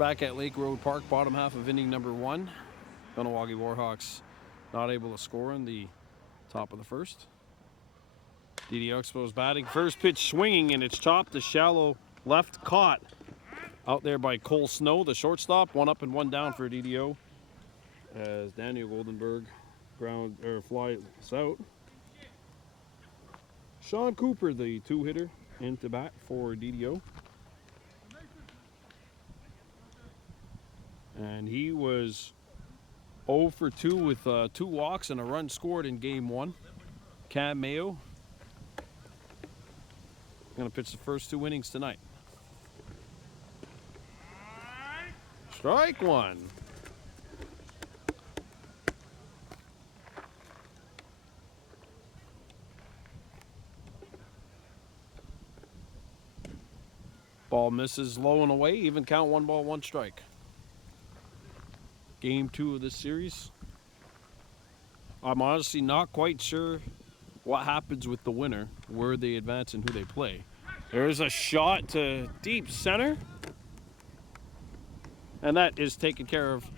Back at Lake Road Park, bottom half of inning number 1. Kahnawake Warhawks not able to score in the top of the first. DDO Expos batting. First pitch swinging, and it's chopped to shallow left, caught out there by Cole Snow, the shortstop. 1 up and 1 down for DDO as Daniel Goldenberg flies out. Sean Cooper, the 2-hitter, into bat for DDO. And he was 0 for 2 with 2 walks and a run scored in game 1. Cam Mayo going to pitch the first 2 innings tonight. Strike 1. Ball misses low and away, even count, 1 ball, 1 strike. Game 2 of this series. I'm honestly not quite sure what happens with the winner, where they advance and who they play. There's a shot to deep center. And that is taken care of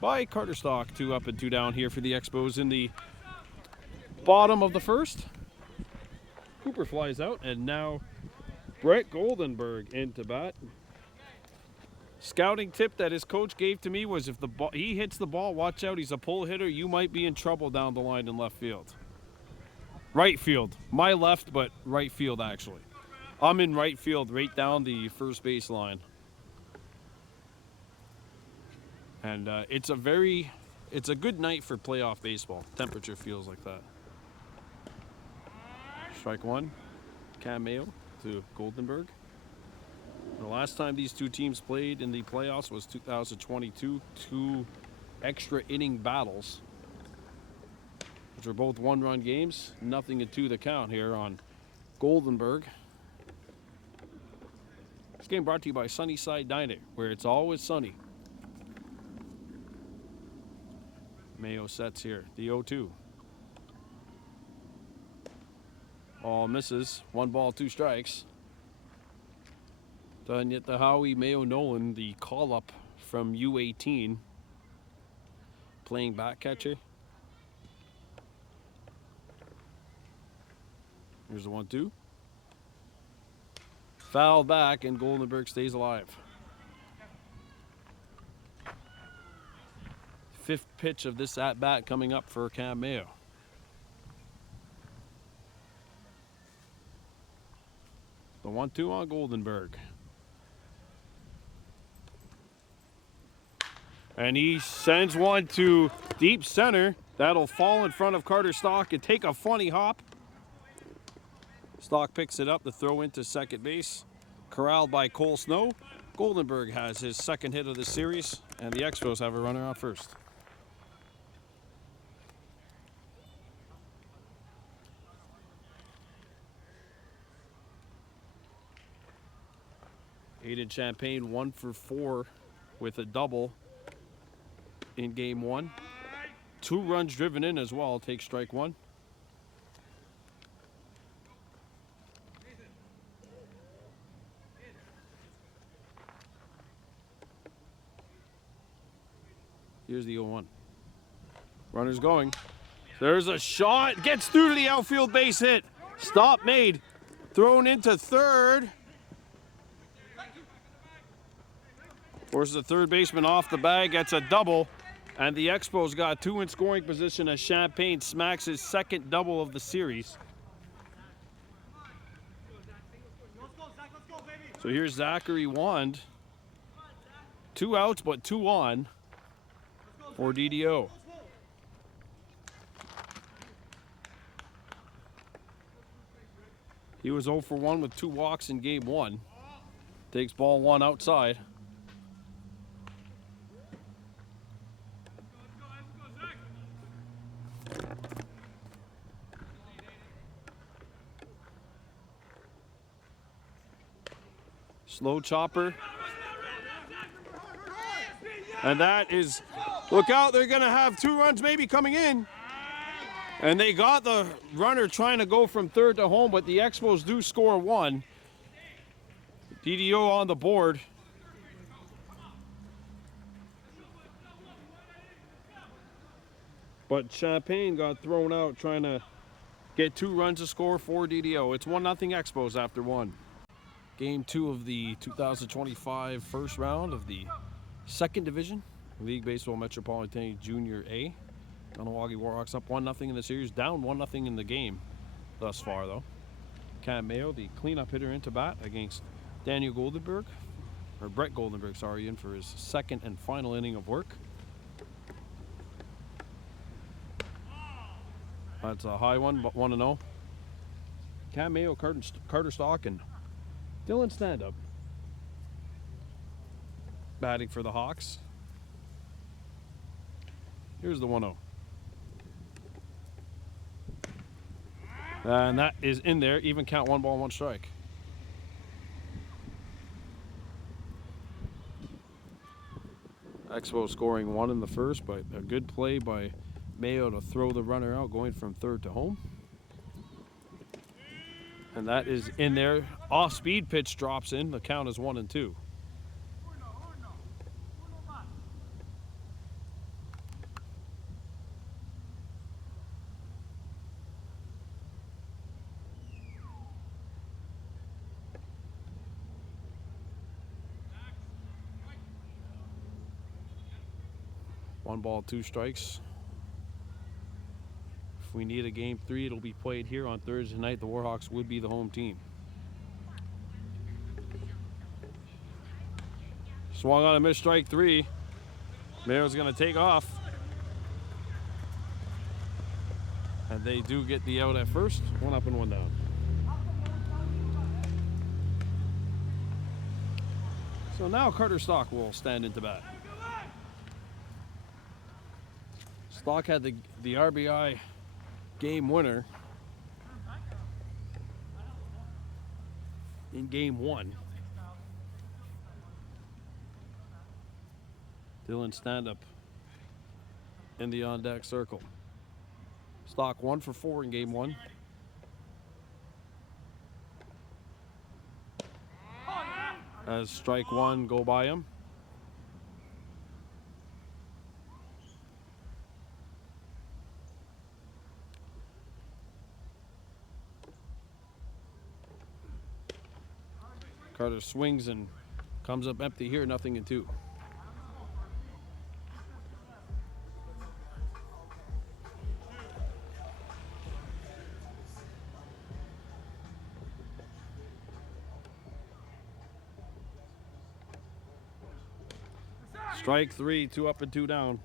by Carter Stock. 2 up and 2 down here for the Expos in the bottom of the first. Cooper flies out, and now Brett Goldenberg into bat. Scouting tip that his coach gave to me was if he hits the ball, watch out, he's a pull hitter, you might be in trouble down the line in left field. Right field. My left, but right field actually. I'm in right field, right down the first base line. And it's a good night for playoff baseball. Temperature feels like that. Strike 1, Cam Mayo to Goldenberg. The last time these 2 teams played in the playoffs was 2022. 2 extra inning battles, which were both 1-run games. Nothing in 2 to count here on Goldenberg. This game brought to you by Sunnyside Diner, where it's always sunny. Mayo sets here, the 0-2. Ball misses, 1 ball, 2 strikes. Done yet the Howie Mayo Nolan, the call-up from U18, playing back catcher. Here's the 1-2. Foul back, and Goldenberg stays alive. 5th pitch of this at-bat coming up for Cam Mayo. The 1-2 on Goldenberg. And he sends one to deep center. That'll fall in front of Carter Stock and take a funny hop. Stock picks it up to throw into second base. Corralled by Cole Snow. Goldenberg has his 2nd hit of the series, and the Expos have a runner on first. Aiden Champagne 1 for 4 with a double in game 1. 2 runs driven in as well. Take strike 1. Here's the 0-1. Runner's going. There's a shot. Gets through to the outfield base hit. Stop made. Thrown into third. Forces the third baseman off the bag. That's a double. And the Expos got 2 in scoring position as Champagne smacks his 2nd double of the series. So here's Zachary Wand. 2 outs, but 2 on for DDO. He was 0 for 1 with 2 walks in game 1. Takes ball 1 outside. Slow chopper. And that is, look out, they're going to have 2 runs maybe coming in. And they got the runner trying to go from third to home, but the Expos do score 1. DDO on the board. But Champagne got thrown out trying to get 2 runs to score for DDO. It's 1-0 Expos after 1. Game 2 of the 2025 first round of the 2nd Division, League Baseball Metropolitan Junior A. Kahnawake Warhawks up 1-0 in the series, down 1-0 in the game thus far though. Cam Mayo, the cleanup hitter, into bat against Brett Goldenberg, sorry, in for his 2nd and final inning of work. That's a high one, but 1-0. Cam Mayo, Carter Stock, and Dylan Stand-Up batting for the Hawks. Here's the 1-0. And that is in there. Even count, 1 ball, 1 strike. Expos scoring 1 in the first, but a good play by Mayo to throw the runner out, going from third to home. And that is in there. Off-speed pitch drops in. The count is 1-2. One ball, 2 strikes. If we need a game 3, it'll be played here on Thursday night. The Warhawks would be the home team. Swung on a missed, strike 3. Mayo's going to take off. And they do get the out at first. 1 up and 1 down. So now Carter Stock will stand into bat. Stock had the RBI game winner in game 1. Dylan Stand-Up in the on-deck circle. Stock 1 for 4 in game 1. As strike 1 go by him. Carter swings and comes up empty here, 0-2. Strike 3, 2 up and 2 down.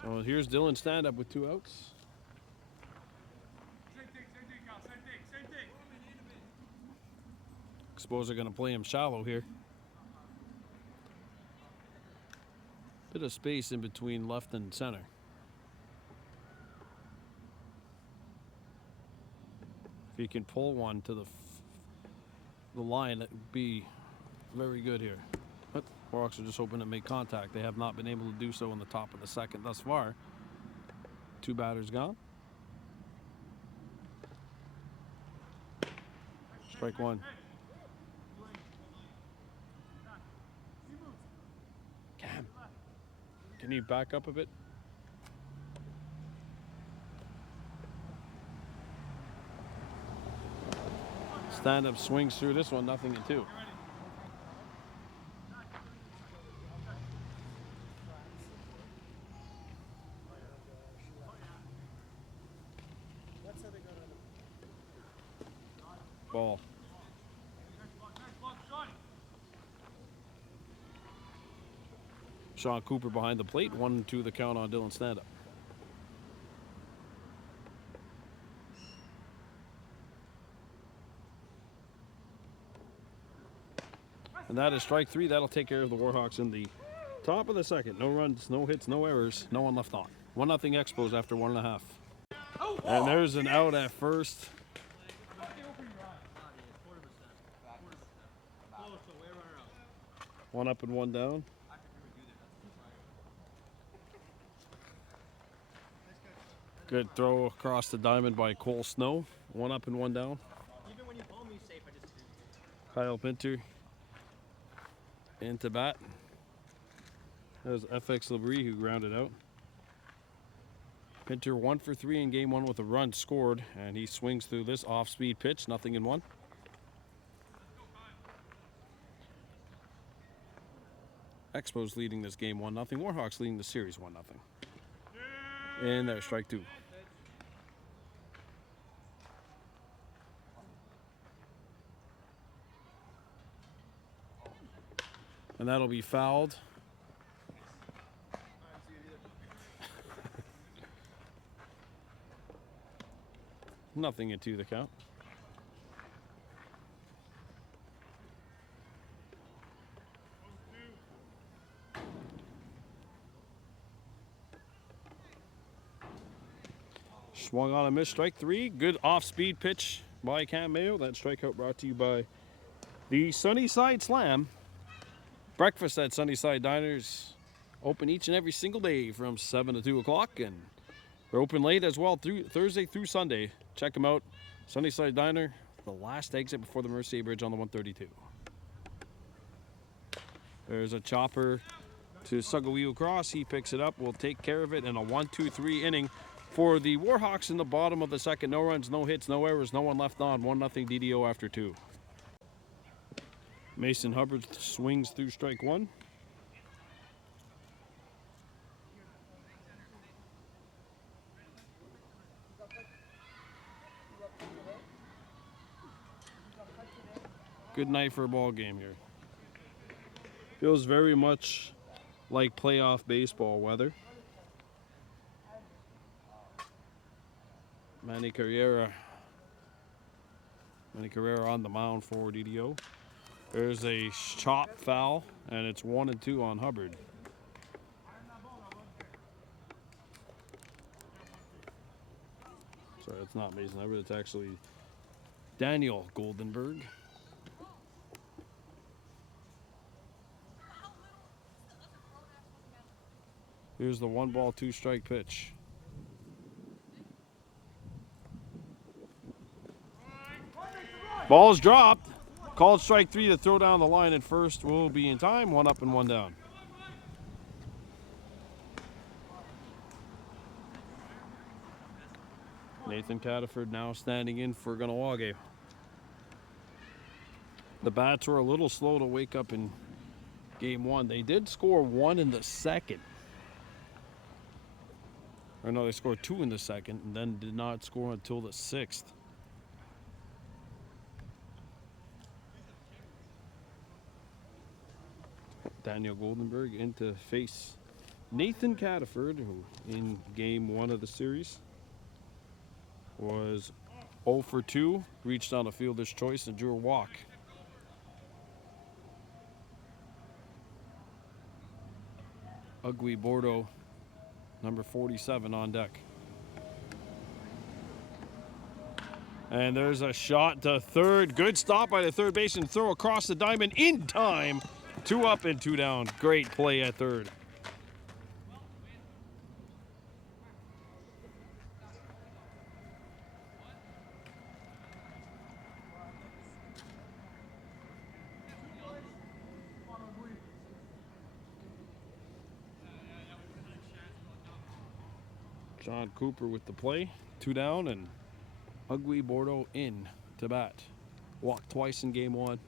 So here's Dylan Stand-Up with 2 outs. Expos are going to play him shallow here. Bit of space in between left and center. If he can pull one to the line, that would be very good here. But Warhawks are just hoping to make contact. They have not been able to do so in the top of the 2nd thus far. 2 batters gone. Strike 1. Cam, can you back up a bit? Stand-Up swings through this one, 0-2. Ball. Sean Cooper behind the plate, 1-2 the count on Dylan Stand-Up. And that is strike 3. That'll take care of the Warhawks in the top of the 2nd. No runs, no hits, no errors, no one left on. 1-0 Expos after 1.5. And there's an out at first. One up and 1 down. Good throw across the diamond by Cole Snow. 1 up and 1 down. Kyle Pinter into bat. That was FX Labrie who grounded out. Pinter 1 for 3 in game 1 with a run scored, and he swings through this off-speed pitch, 0-1. Expos leading this game 1-0. Warhawks leading the series 1-0. And there's strike 2. And that'll be fouled. Nothing into the count. Swung on a miss, strike 3. Good off-speed pitch by Kahnawake. That strikeout brought to you by the Sunnyside Slam. Breakfast at Sunnyside Diners. Open each and every single day from 7 to 2 o'clock. And they're open late as well through Thursday through Sunday. Check them out. Sunnyside Diner, the last exit before the Mercier Bridge on the 132. There's a chopper to Sugaweo Cross. He picks it up. We'll take care of it in a 1-2-3 inning for the Warhawks in the bottom of the second. No runs, no hits, no errors, no one left on. 1-0 DDO after 2. Mason Hubbard swings through strike 1. Good night for a ball game here. Feels very much like playoff baseball weather. Manny Carrera on the mound for DDO. There's a chop foul, and it's 1-2 on Hubbard. Sorry, it's not Mason Hubbard. It's actually Daniel Goldenberg. Here's the 1-ball, 2-strike pitch. Ball's dropped. Called strike 3 to throw down the line at first. Will be in time. 1 up and 1 down. Nathan Cataford now standing in for Kahnawake. The bats were a little slow to wake up in game 1. They did score 1 in the second. Or no, they scored 2 in the second and then did not score until the 6th. Daniel Goldenberg in to face Nathan Cataford, who in game 1 of the series was 0 for 2, reached on a fielder's choice and drew a walk. Ugly Bordeaux, number 47 on deck. And there's a shot to third. Good stop by the third baseman. Throw across the diamond in time. 2 up and 2 down. Great play at third. John Cooper with the play. 2 down, and Ugly Bordeaux in to bat. Walked twice in game 1.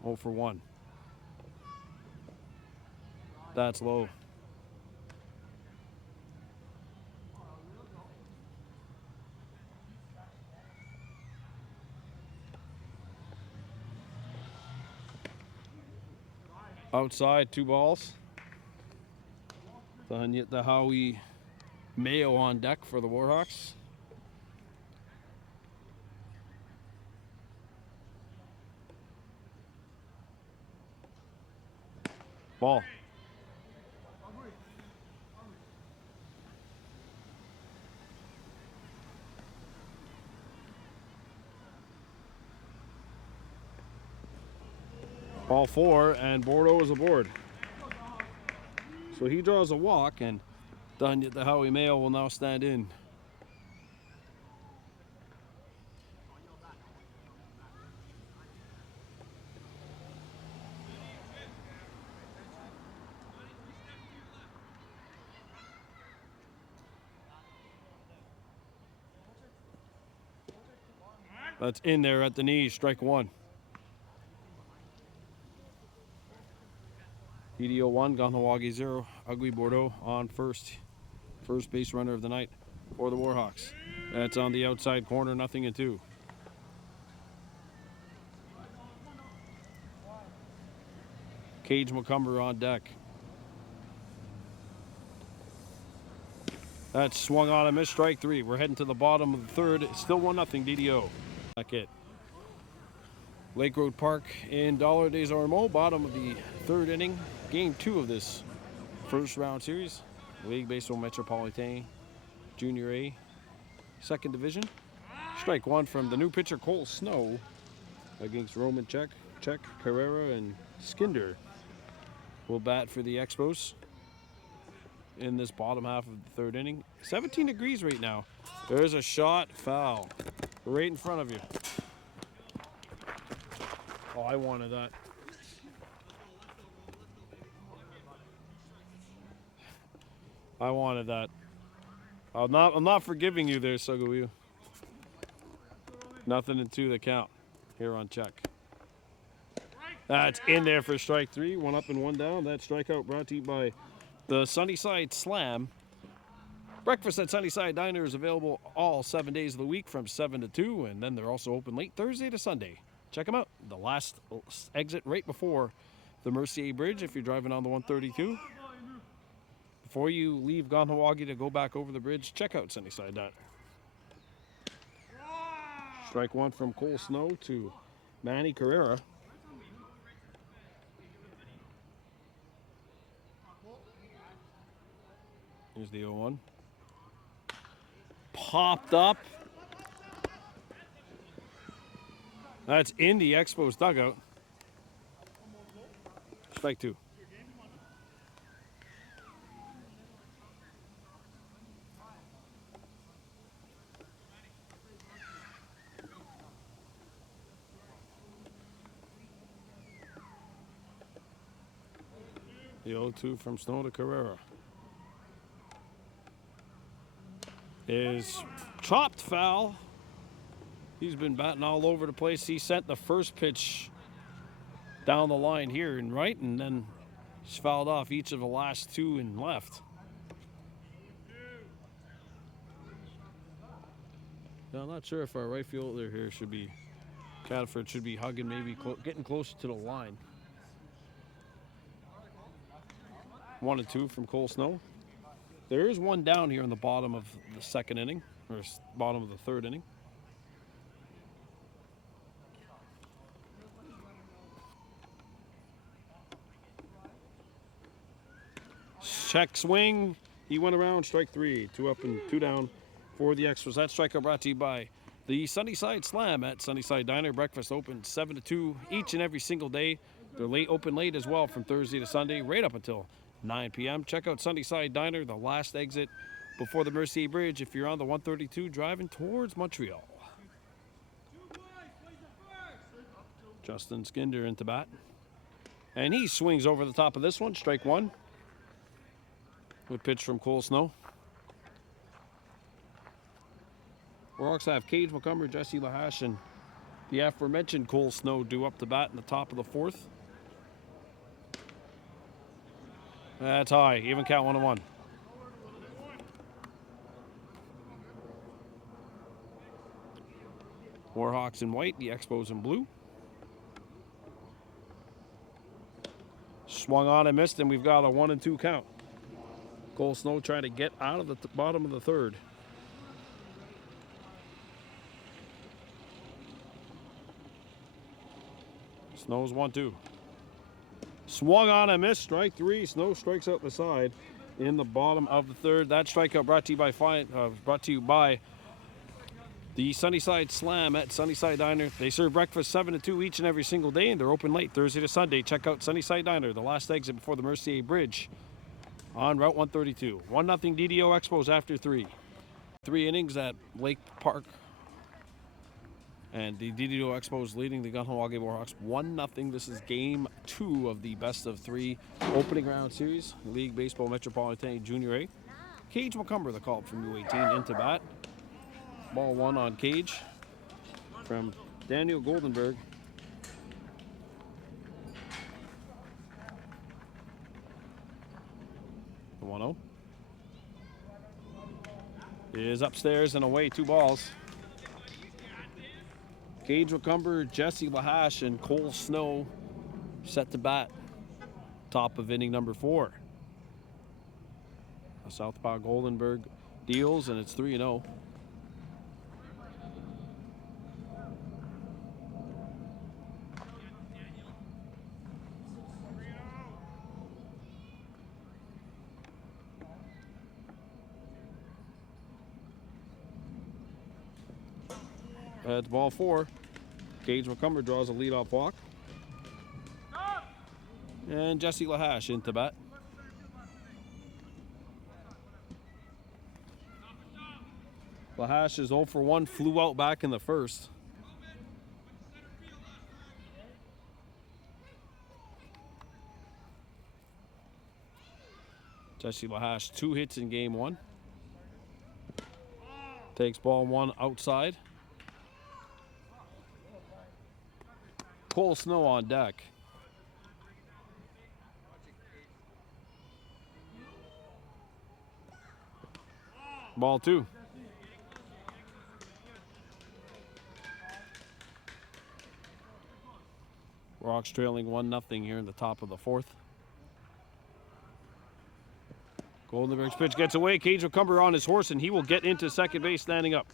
0 for 1. That's low. Outside, 2 balls. The Howie Mayo on deck for the Warhawks. Ball. Ball 4, and Bordeaux is aboard. So he draws a walk, and the Howie Mayo will now stand in. That's in there at the knees, strike one. DDO 1, Kahnawake 0, Ugly Bordeaux on first. First base runner of the night for the Warhawks. That's on the outside corner, 0-2. Cage McCumber on deck. That's swung on a miss, strike three. We're heading to the bottom of the third. It's still 1-0 DDO. Back it. Lake Road Park in Dollar Des Ormeaux, bottom of the third inning. Game 2 of this first round series. League Baseball Metropolitain Junior A, second division. Strike one from the new pitcher Cole Snow against Roman Check, Carrera, and Skinder will bat for the Expos in this bottom half of the third inning. 17 degrees right now. There's a shot, foul, right in front of you. Oh, I wanted that. I wanted that. I'm not forgiving you there, Sugawiu. 0-2 the count here on check. That's in there for strike three. 1 up and 1 down. That strikeout brought to you by the Sunnyside Slam. Breakfast at Sunnyside Diner is available all 7 days of the week from 7 to 2, and then they're also open late Thursday to Sunday. Check them out. The last exit right before the Mercier Bridge if you're driving on the 132. Before you leave Kahnawake to go back over the bridge, check out Sunnyside Diner. Strike one from Cole Snow to Manny Carrera. Here's the 0-1. Popped up. That's in the Expos dugout. Strike two. The 0-2 from Snow to Carrera is chopped foul. He's been batting all over the place. He sent the first pitch down the line here and right, and then he's fouled off each of the last two and left. Now, I'm not sure if our right fielder here should be, Cataford should be hugging, maybe getting closer to the line. 1-2 from Cole Snow. There is one down here in the bottom of the second inning, or bottom of the third inning. Check swing. He went around, strike three. 2 up and 2 down for the Expos. That strikeout brought to you by the Sunnyside Slam at Sunnyside Diner. Breakfast open 7 to 2 each and every single day. They're open late as well from Thursday to Sunday, right up until 9 p.m. Check out Sunnyside Diner, the last exit before the Mercier Bridge if you're on the 132 driving towards Montreal. Justin Skinder into bat. And he swings over the top of this one, strike one. Good pitch from Cole Snow. Warhawks have Cage McCumber, Jesse Lahash, and the aforementioned Cole Snow due up to bat in the top of the fourth. That's high, even count 1-1. Warhawks in white, the Expos in blue. Swung on and missed, and we've got a 1-2 count. Cole Snow trying to get out of the bottom of the third. Snow's 1-2. Swung on and missed, strike three. Snow strikes out the side in the bottom of the third. That strikeout brought to you by the Sunnyside Slam at Sunnyside Diner. They serve breakfast 7 to 2 each and every single day, and they're open late Thursday to Sunday. Check out Sunnyside Diner, the last exit before the Mercier Bridge on Route 132. 1-0 DDO Expos after 3. 3 innings at Lake Park. And the DDO Expos leading the Kahnawake Warhawks 1-0. This is game 2 of the best of 3 opening round series. League Baseball Metropolitan Junior A. Cage McCumber, the call from U18 into bat. Ball 1 on Cage. from Daniel Goldenberg. The 1-0 is upstairs and away, 2 balls. Gage Recumber, Jesse Lahash, and Cole Snow set to bat. Top of inning number 4. A southpaw Goldenberg deals, and it's 3-0. At ball 4, Gage McCumber draws a leadoff walk. And Jesse Lahash into bat. Lahash is 0 for 1, flew out back in the first. Jesse Lahash, 2 hits in game 1. Takes ball 1 outside. Cole Snow on deck. Ball 2. Warhawks trailing 1-0 here in the top of the 4th. Goldenberg's pitch gets away. Cage Recumber on his horse, and he will get into second base standing up.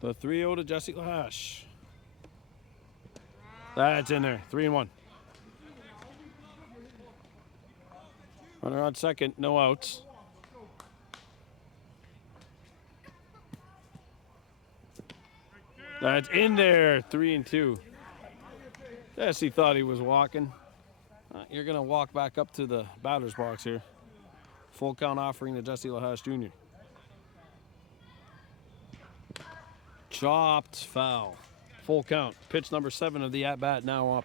The 3-0 to Jesse Lahash. That's in there. 3-1. Runner on second, no outs. That's in there. 3-2. Jesse thought he was walking. You're going to walk back up to the batter's box here. Full count offering to Jesse Lahash Jr. Chopped foul. Full count. Pitch number 7 of the at-bat now up.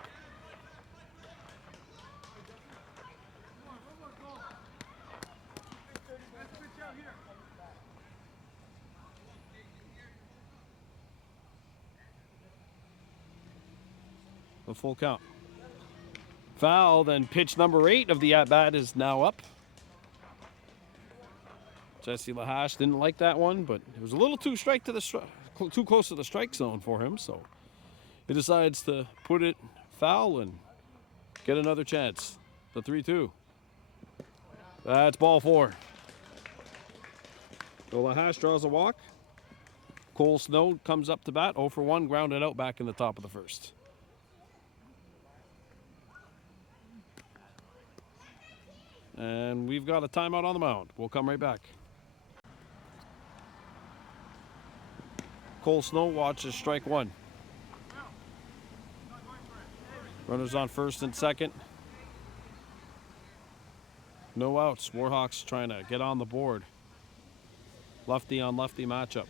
The full count. Foul, then pitch number 8 of the at-bat is now up. Jesse Lahash didn't like that one, but it was a little too too close to the strike zone for him, so he decides to put it foul and get another chance. The 3-2. That's ball 4. So Lahash draws a walk. Cole Snow comes up to bat, 0 for 1, grounded out back in the top of the first. And we've got a timeout on the mound. We'll come right back. Cole Snow watches strike 1. Runners on first and second. No outs. Warhawks trying to get on the board. Lefty on lefty matchup.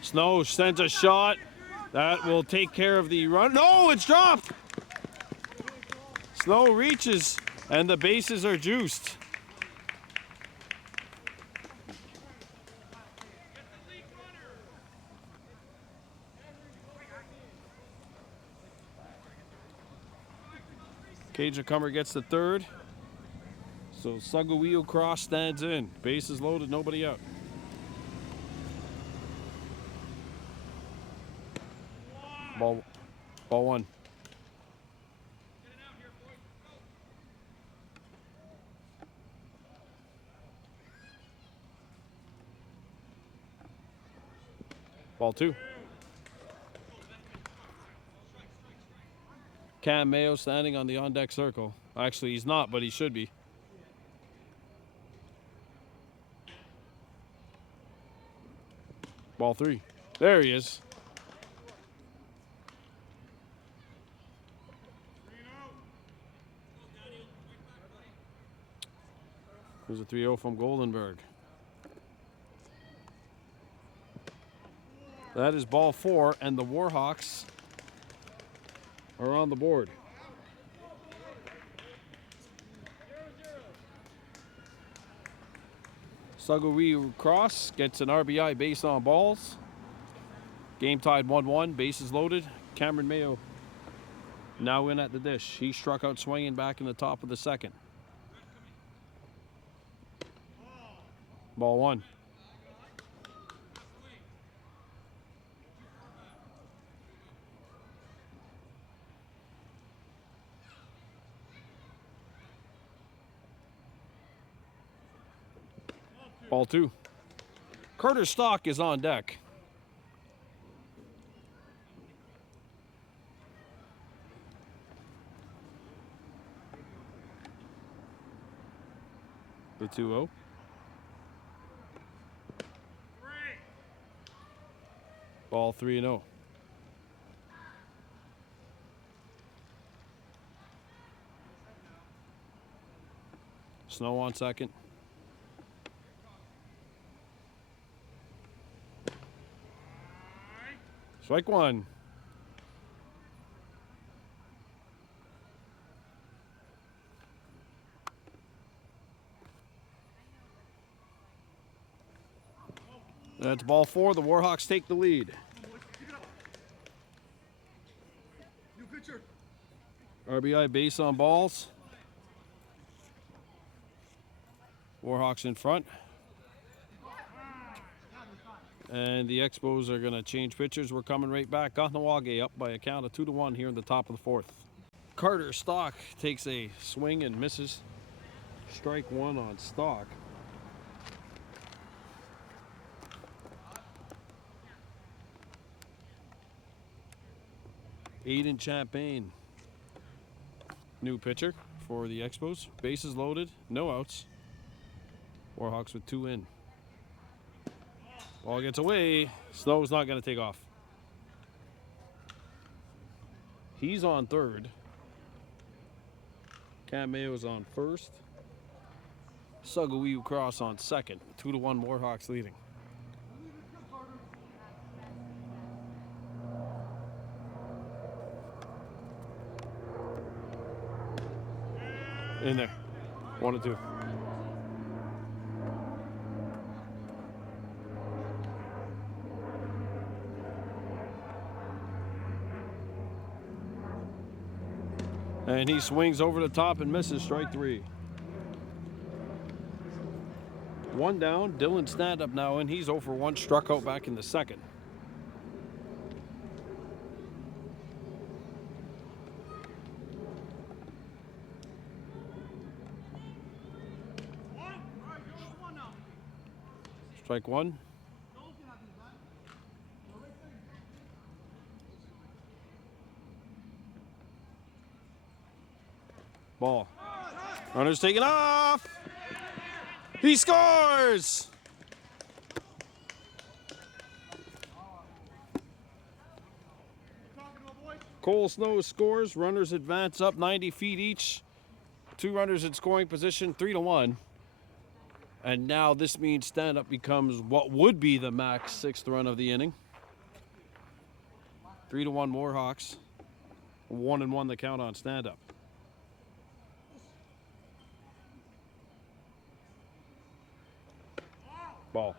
Snow sends a shot. That will take care of the run. No, it's dropped. Snow reaches and the bases are juiced. Cage Recumber gets the third. So Saguio Cross stands in. Bases loaded, nobody out. Ball 1. Ball 2. Cam Mayo standing on the on-deck circle. Actually, he's not, but he should be. Ball 3. There he is. There's a 3-0 from Goldenberg. That is ball 4, and the Warhawks are on the board. Sugawee Cross gets an RBI base on balls. Game tied 1-1, bases loaded. Cameron Mayo now in at the dish. He struck out swinging back in the top of the second. Ball one. Ball two. Carter Stock is on deck. The 2-0. Ball 3-0. Snow on second. Strike one. That's ball four. The Warhawks take the lead. RBI base on balls. Warhawks in front. And the Expos are going to change pitchers. We're coming right back. Kahnawake up by a count of 2-1 here in the top of the fourth. Carter Stock takes a swing and misses. Strike one on Stock. Aiden Champagne, new pitcher for the Expos. Bases loaded, no outs. Warhawks with 2 in. Ball gets away. Snow's not going to take off. He's on third. Cam Mayo's on first. Sugawee Cross on second. 2-1 Warhawks leading. In there. 1-2. And he swings over the top and misses. Strike three. One down. Dylan stand-up now in. He's 0 for 1. Struck out back in the second. Strike one. Ball. Runner's taken off. He scores! Cole Snow scores. Runners advance up 90 feet each. 2 runners in scoring position, 3-1. And now this means stand-up becomes what would be the max 6th run of the inning. 3-1 Warhawks. 1-1 the count on stand-up. Ball.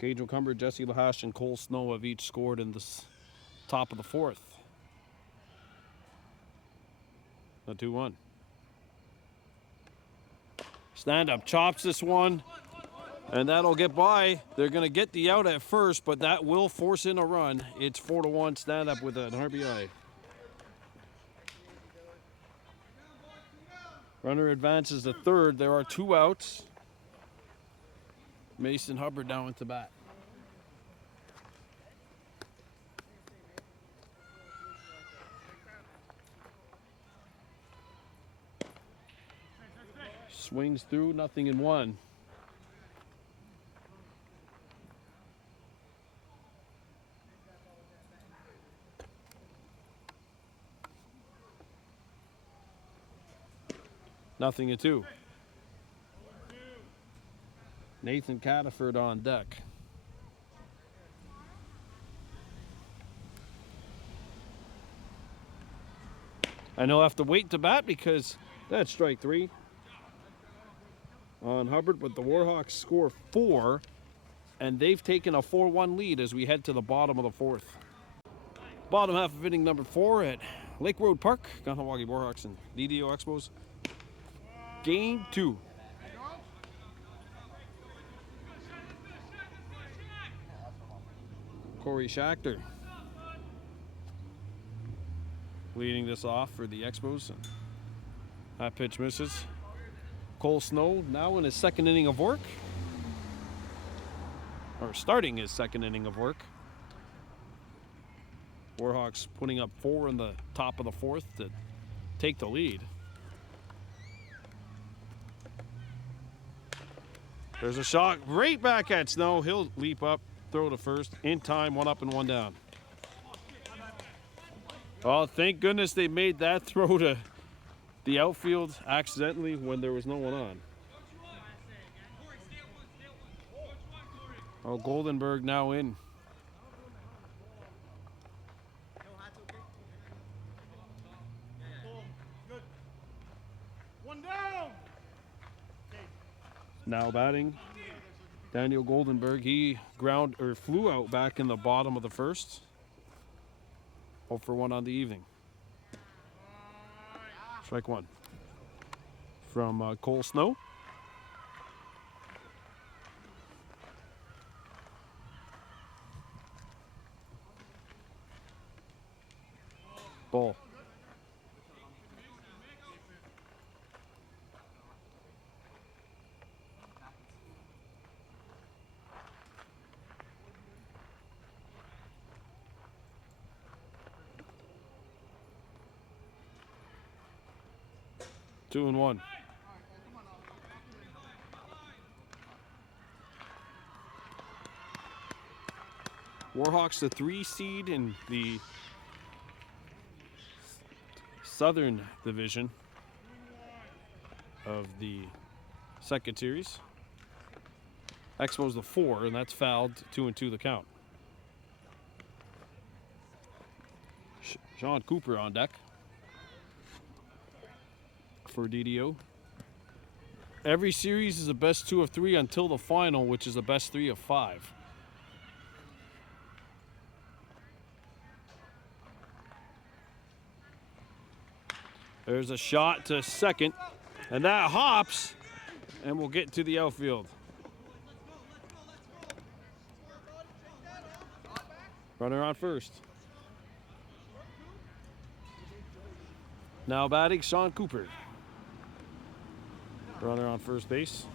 Gage O'Cumber, Jesse Lahash, and Cole Snow have each scored in the top of the fourth. The 2-1. Stand up chops this one, and that'll get by. They're going to get the out at first, but that will force in a run. It's 4-1 stand up with an RBI. Runner advances to third. There are 2 outs. Mason Hubbard down into bat. Swings through, nothing in 1. Nothing in 2. Nathan Cataford on deck. And he'll have to wait to bat because that's strike 3 on Hubbard, but the Warhawks score 4, and they've taken a 4-1 lead as we head to the bottom of the 4th. Bottom half of inning number 4 at Lake Road Park, Kahnawake Warhawks and DDO Expos. Game 2. Corey Schachter leading this off for the Expos. And that pitch misses. Cole Snow now in his second inning of work. Or starting his second inning of work. Warhawks putting up 4 in the top of the 4th to take the lead. There's a shot right back at Snow. He'll leap up, throw to first. In time, 1 up and 1 down. Oh, thank goodness they made that throw to the outfield accidentally when there was no one on. Oh, Goldenberg now in. Now batting, Daniel Goldenberg. He flew out back in the bottom of the 1st. 0 for 1 on the evening. Strike 1 from Cole Snow. Ball. Two and 1. Warhawks, the 3 seed in the Southern Division of the second series. Expos the 4, and that's fouled. 2 and 2 the count. Sean Cooper on deck for DDO. Every series is a best 2 of 3 until the final, which is a best 3 of 5. There's a shot to second, and that hops, and we'll get to the outfield. Runner on first. Now batting, Sean Cooper. Runner on first base.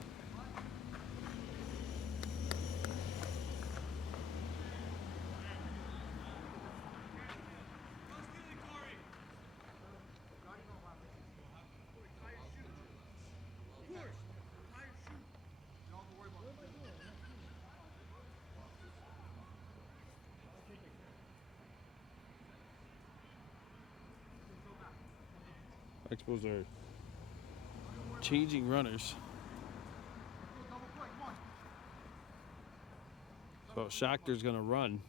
Expos are changing runners. So Schachter's going to run.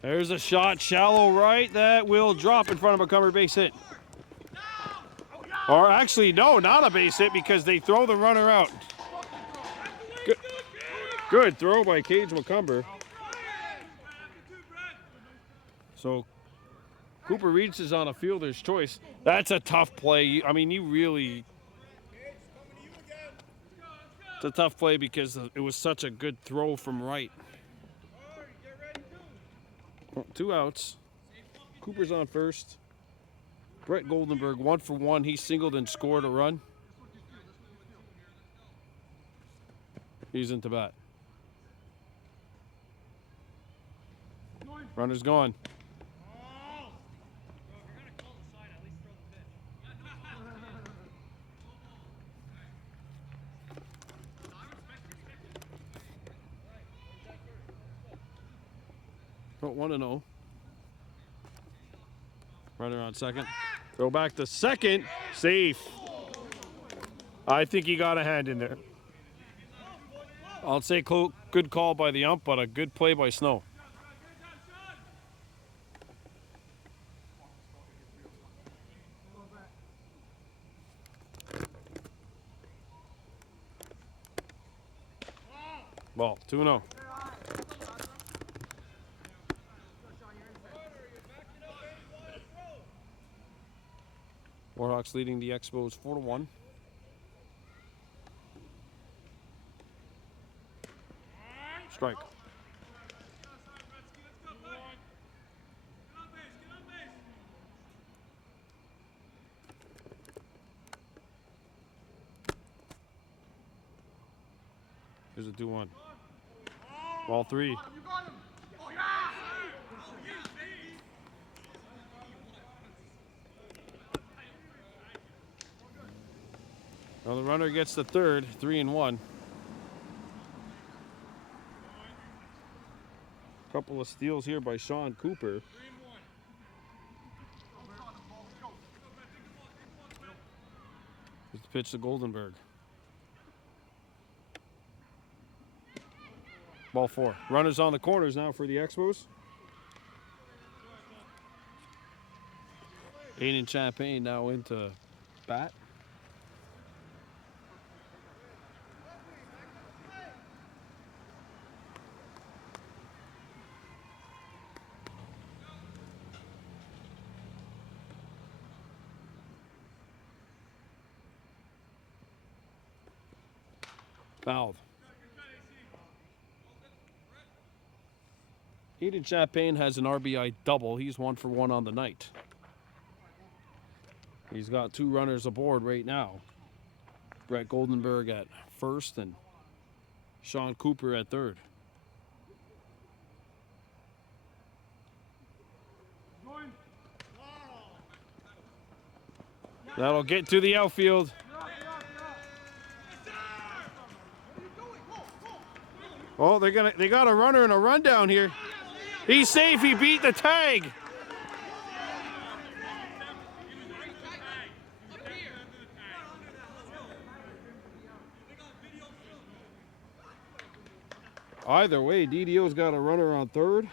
There's a shot, shallow right, that will drop in front of a cover base hit. Or actually, no, not a base hit because they throw the runner out. Good throw by Cage McCumber. So Cooper reaches on a fielder's choice. That's a tough play. I mean, it's a tough play because it was such a good throw from right. 2 outs. Cooper's on first. Brett Goldenberg 1 for 1. He singled and scored a run. He's into bat. Runner's gone. Oh, 1-0. Runner on second. Throw back to second. Safe. I think he got a hand in there. I'll say good call by the ump, but a good play by Snow. Ball, 2-0. Warhawks leading the Expos 4-1. Strike. Here's a 2-1. Ball 3. Well, the runner gets the third, 3-1. Couple of steals here by Sean Cooper. Here's the pitch to Goldenberg. Ball 4. Runners on the corners now for the Expos. Aiden Champagne now into bat. Fouled. Aiden Champagne has an RBI double. He's 1 for 1 on the night. He's got 2 runners aboard right now. Brett Goldenberg at first and Sean Cooper at third. That'll get to the outfield. Oh, they got a runner and a run down here. He's safe. He beat the tag. Either way, DDO's got a runner on third.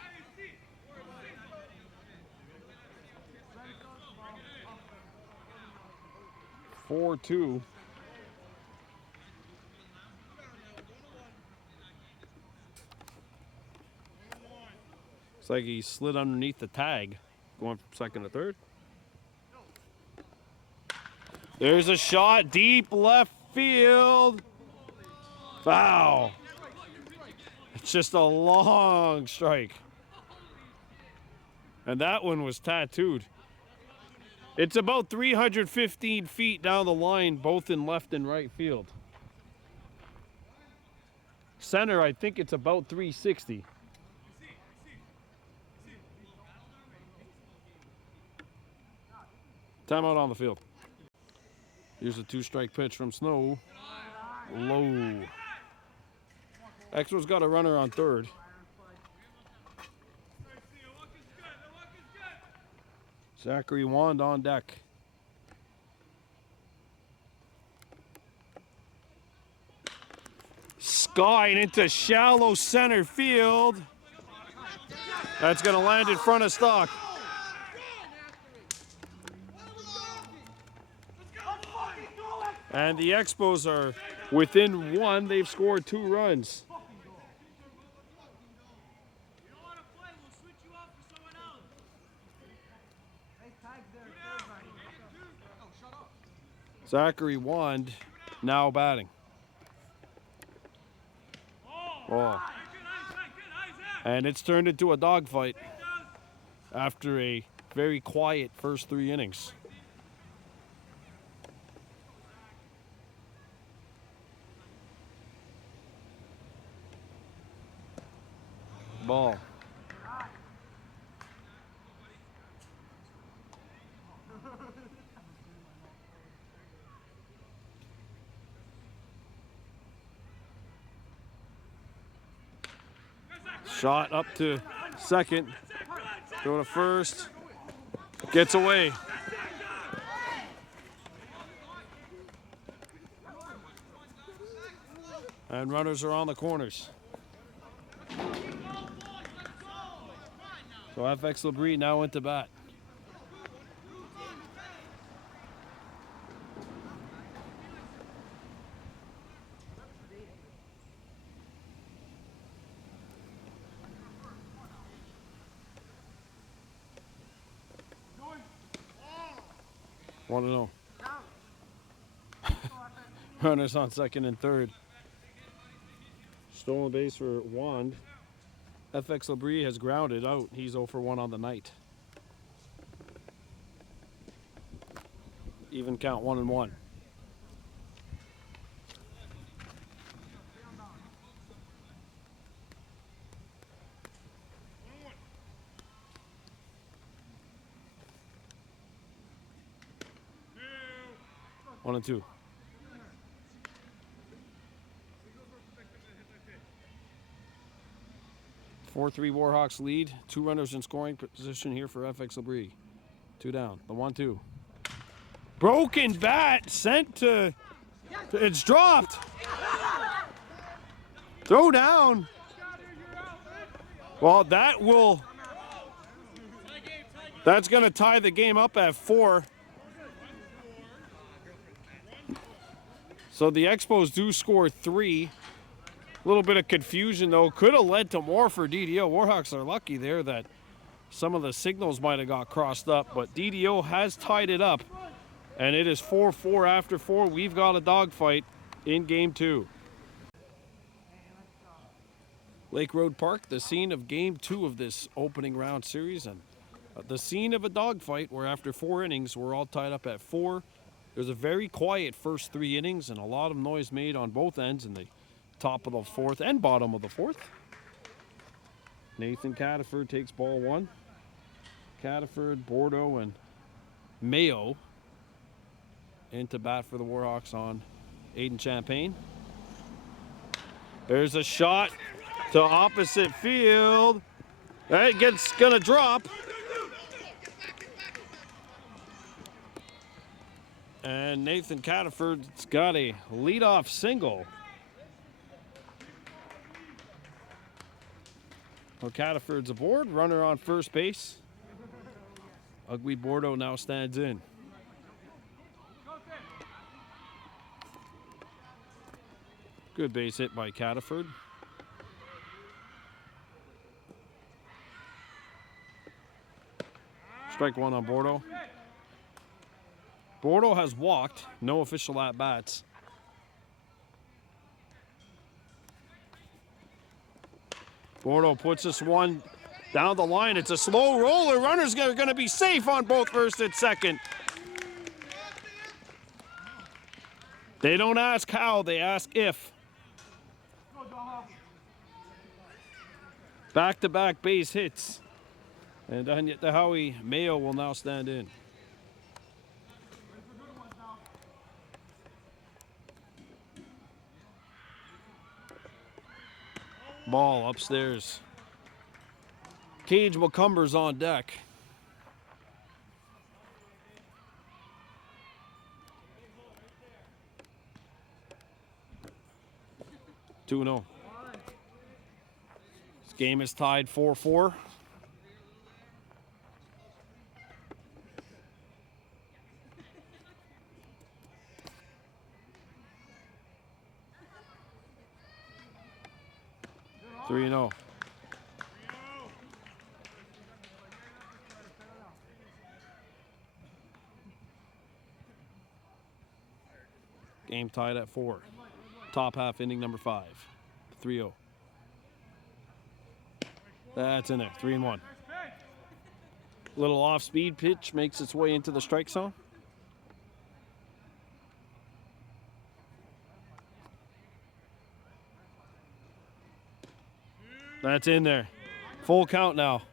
Four, 2. Looks like he slid underneath the tag, going from second to third. There's a shot deep left field. Foul. It's just a long strike. And that one was tattooed. It's about 315 feet down the line, both in left and right field. Center, I think it's about 360. Timeout on the field. Here's a 2-strike pitch from Snow. Low. Expos got a runner on third. Zachary Wand on deck. Skying into shallow center field. That's going to land in front of Stock. And the Expos are within 1. They've scored 2 runs. Zachary Wand now batting. Oh. And it's turned into a dogfight after a very quiet first 3 innings. Ball. Shot up to second. Go to first. Gets away. And runners are on the corners. So FX Labrie now into bat. Want to know. Runners on second and third. Stolen base for Wand. FX Labrie has grounded out. He's 0 for 1 on the night. Even count 1-1. One and two. 4-3 Warhawks lead. 2 runners in scoring position here for FX Labrie. 2 down. The 1-2. Broken bat sent to. It's dropped. Throw down. Well, that's going to tie the game up at 4. So the Expos do score 3. A little bit of confusion, though. Could have led to more for DDO. Warhawks are lucky there that some of the signals might have got crossed up, but DDO has tied it up, and it is 4-4 after 4. We've got a dogfight in Game 2. Lake Road Park, the scene of Game 2 of this opening round series, and the scene of a dogfight where after 4 innings, we're all tied up at 4. There's a very quiet first 3 innings and a lot of noise made on both ends in the top of the 4th and bottom of the 4th. Nathan Cataford takes ball 1. Cataford, Bordeaux, and Mayo into bat for the Warhawks on Aiden Champagne. There's a shot to opposite field. It's gonna drop. And Nathan Cataford's got a leadoff single. Well, Cataford's aboard, runner on first base. Ugly Bordeaux now stands in. Good base hit by Cataford. Strike 1 on Bordeaux. Bordeaux has walked, no official at-bats. Bordeaux puts this one down the line. It's a slow roller. Runners are going to be safe on both first and second. They don't ask how, they ask if. Back-to-back base hits. And the Howie Mayo will now stand in. Ball upstairs. Cage McCumber's on deck. Two 2-0. This game is tied 4-4. Three 3-0. Game tied at 4. Top half inning number 5. 3-0. That's in there. 3-1. Little off-speed pitch makes its way into the strike zone. That's in there. Full count now.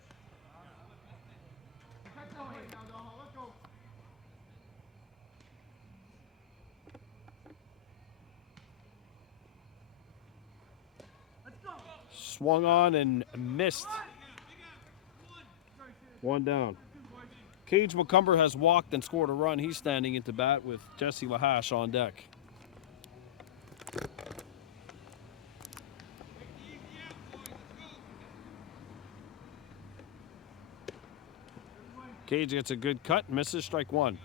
Swung on and missed. 1 down. Cage McCumber has walked and scored a run. He's standing into bat with Jesse Lahash on deck. Cage gets a good cut, misses, strike one.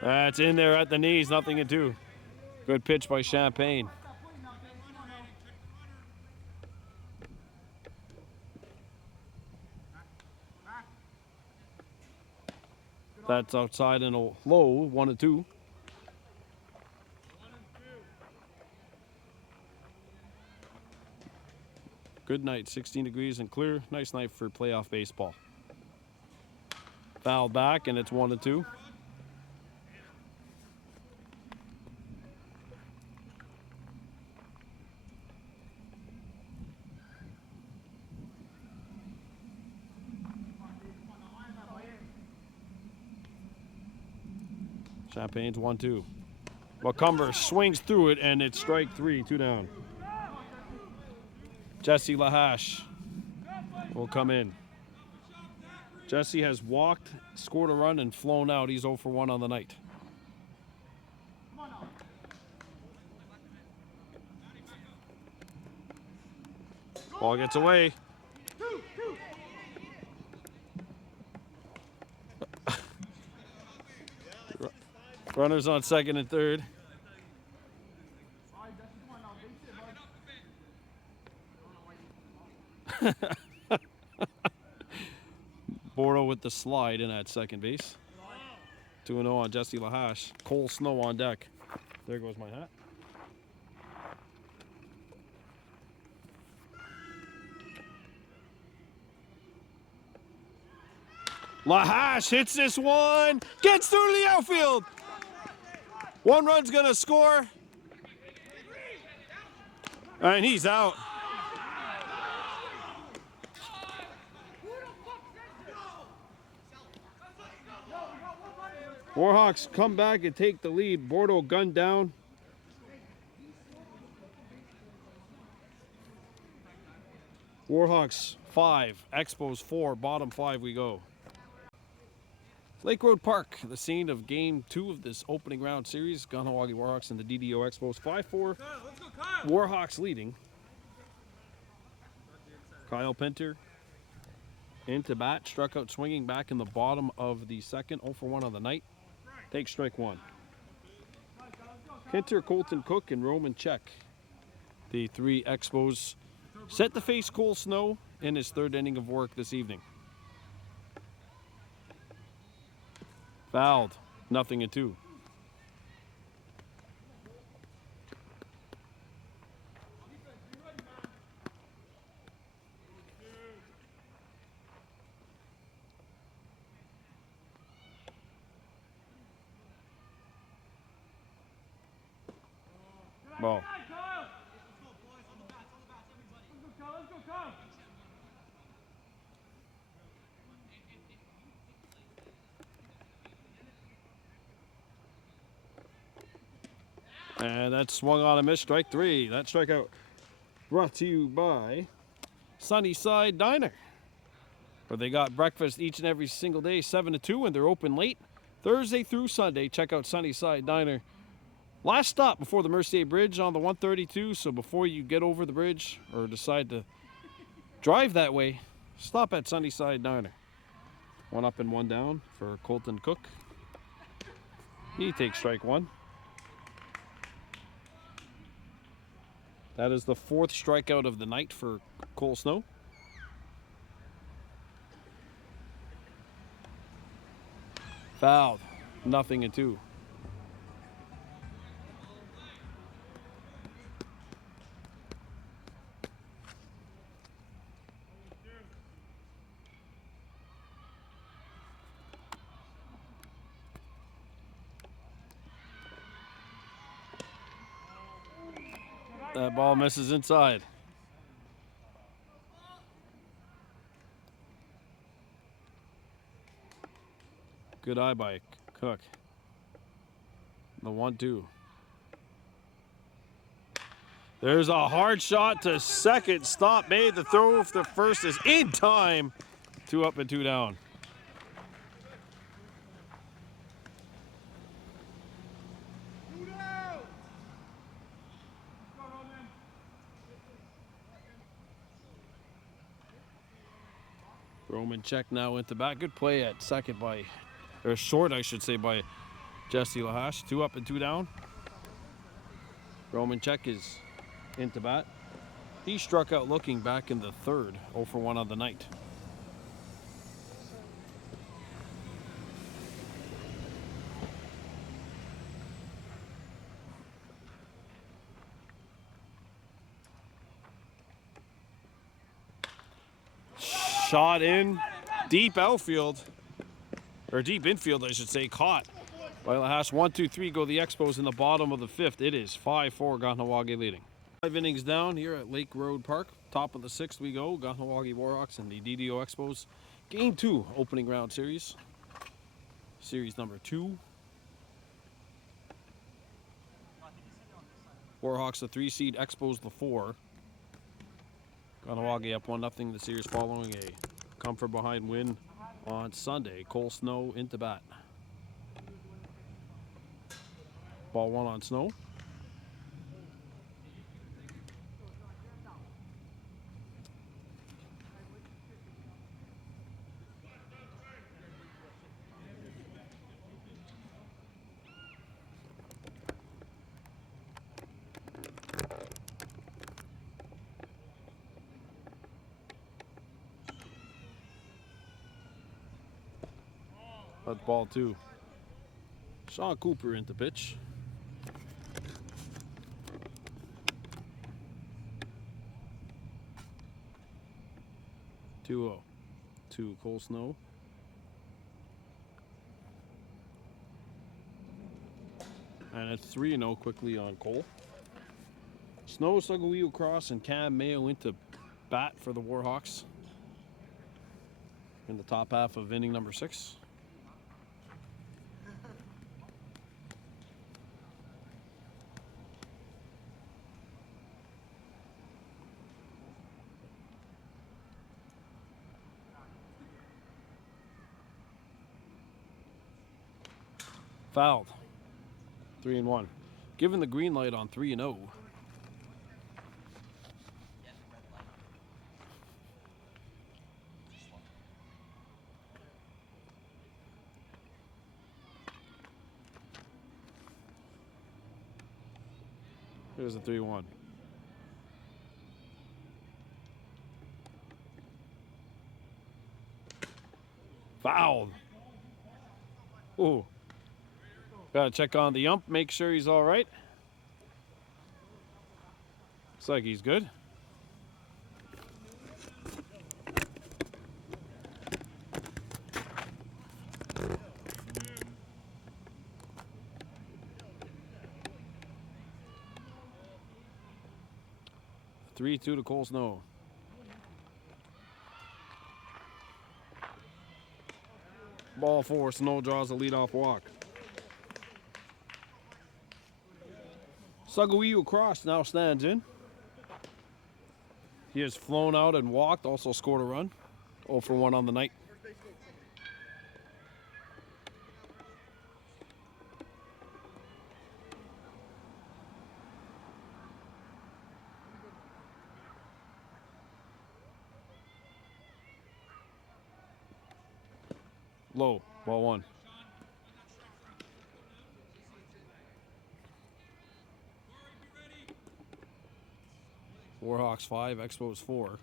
That's in there at the knees, nothing to do. Good pitch by Champagne. That's outside and a low, 1-2. Good night, 16 degrees and clear. Nice night for playoff baseball. Foul back and it's 1-2. Champagne's 1-2. Macumber swings through it and it's strike three, 2 down. Jesse Lahash will come in. Jesse has walked, scored a run, and flown out. He's 0 for 1 on the night. Ball gets away. Runners on second and third. Bordeaux with the slide in at second base. 2-0 on Jesse Lahash. Cole Snow on deck. There goes my hat. Lahash hits this one. Gets through to the outfield. 1 run's gonna score. And he's out. Warhawks come back and take the lead. Bordeaux gunned down. Warhawks 5, Expos 4, bottom 5 we go. Lake Road Park, the scene of game 2 of this opening round series. Kahnawake Warhawks and the DDO Expos 5-4. Warhawks leading. Kyle Pinter into bat, struck out swinging back in the bottom of the second, 0 for 1 on the night. Takes strike one. Pinter, Colton Cook, and Roman Check. The 3 Expos set to face Cole Snow in his 3rd inning of work this evening. Fouled, 0-2. Ball. And that swung on a miss, strike 3. That strikeout brought to you by Sunnyside Diner, where they got breakfast each and every single day, 7 to 2, and they're open late Thursday through Sunday. Check out Sunnyside Diner. Last stop before the Mercier Bridge on the 132, so before you get over the bridge or decide to drive that way, stop at Sunnyside Diner. 1 up and 1 down for Colton Cook. He takes strike 1. That is the 4th strikeout of the night for Cole Snow. Fouled, 0-2. That ball misses inside. Good eye by Cook. The 1-2. There's a hard shot to second. Stop made. The throw for the first is in time. 2 up and 2 down. Roman check now into bat. Good play at second by, or short, I should say, by Jesse Lahash. 2 up and 2 down. Roman check is into bat. He struck out looking back in the third. 0 for 1 on the night. Shot in deep outfield, or deep infield, I should say, caught by Lahash. 1, 2, 3 go the Expos in the bottom of the 5th. It is 5-4, Kahnawake leading. 5 innings down here at Lake Road Park. Top of the 6th we go. Kahnawake Warhawks and the DDO Expos. Game 2, opening round series. Series number 2. Warhawks the 3 seed, Expos the 4. Kahnawake up 1-0 the series following a comfort behind win on Sunday. Cole Snow into bat. Ball 1 on Snow. That's ball 2. Sean Cooper into pitch. Two to Cole Snow. And it's 3-0 quickly on Cole. Snow, Sugawiu Cross, and Cam Mayo into bat for the Warhawks in the top half of inning number 6. Fouled. 3-1. Given the green light on 3-0. Here's the 3-1. Fouled. Ooh. Gotta check on the ump, make sure he's all right. Looks like he's good. Three-two to Cole Snow. Ball 4, Snow draws a leadoff walk. Sugawiu Cross now stands in. He has flown out and walked, also scored a run. 0 for 1 on the night. Low, ball 1. Warhawks 5, Expos 4.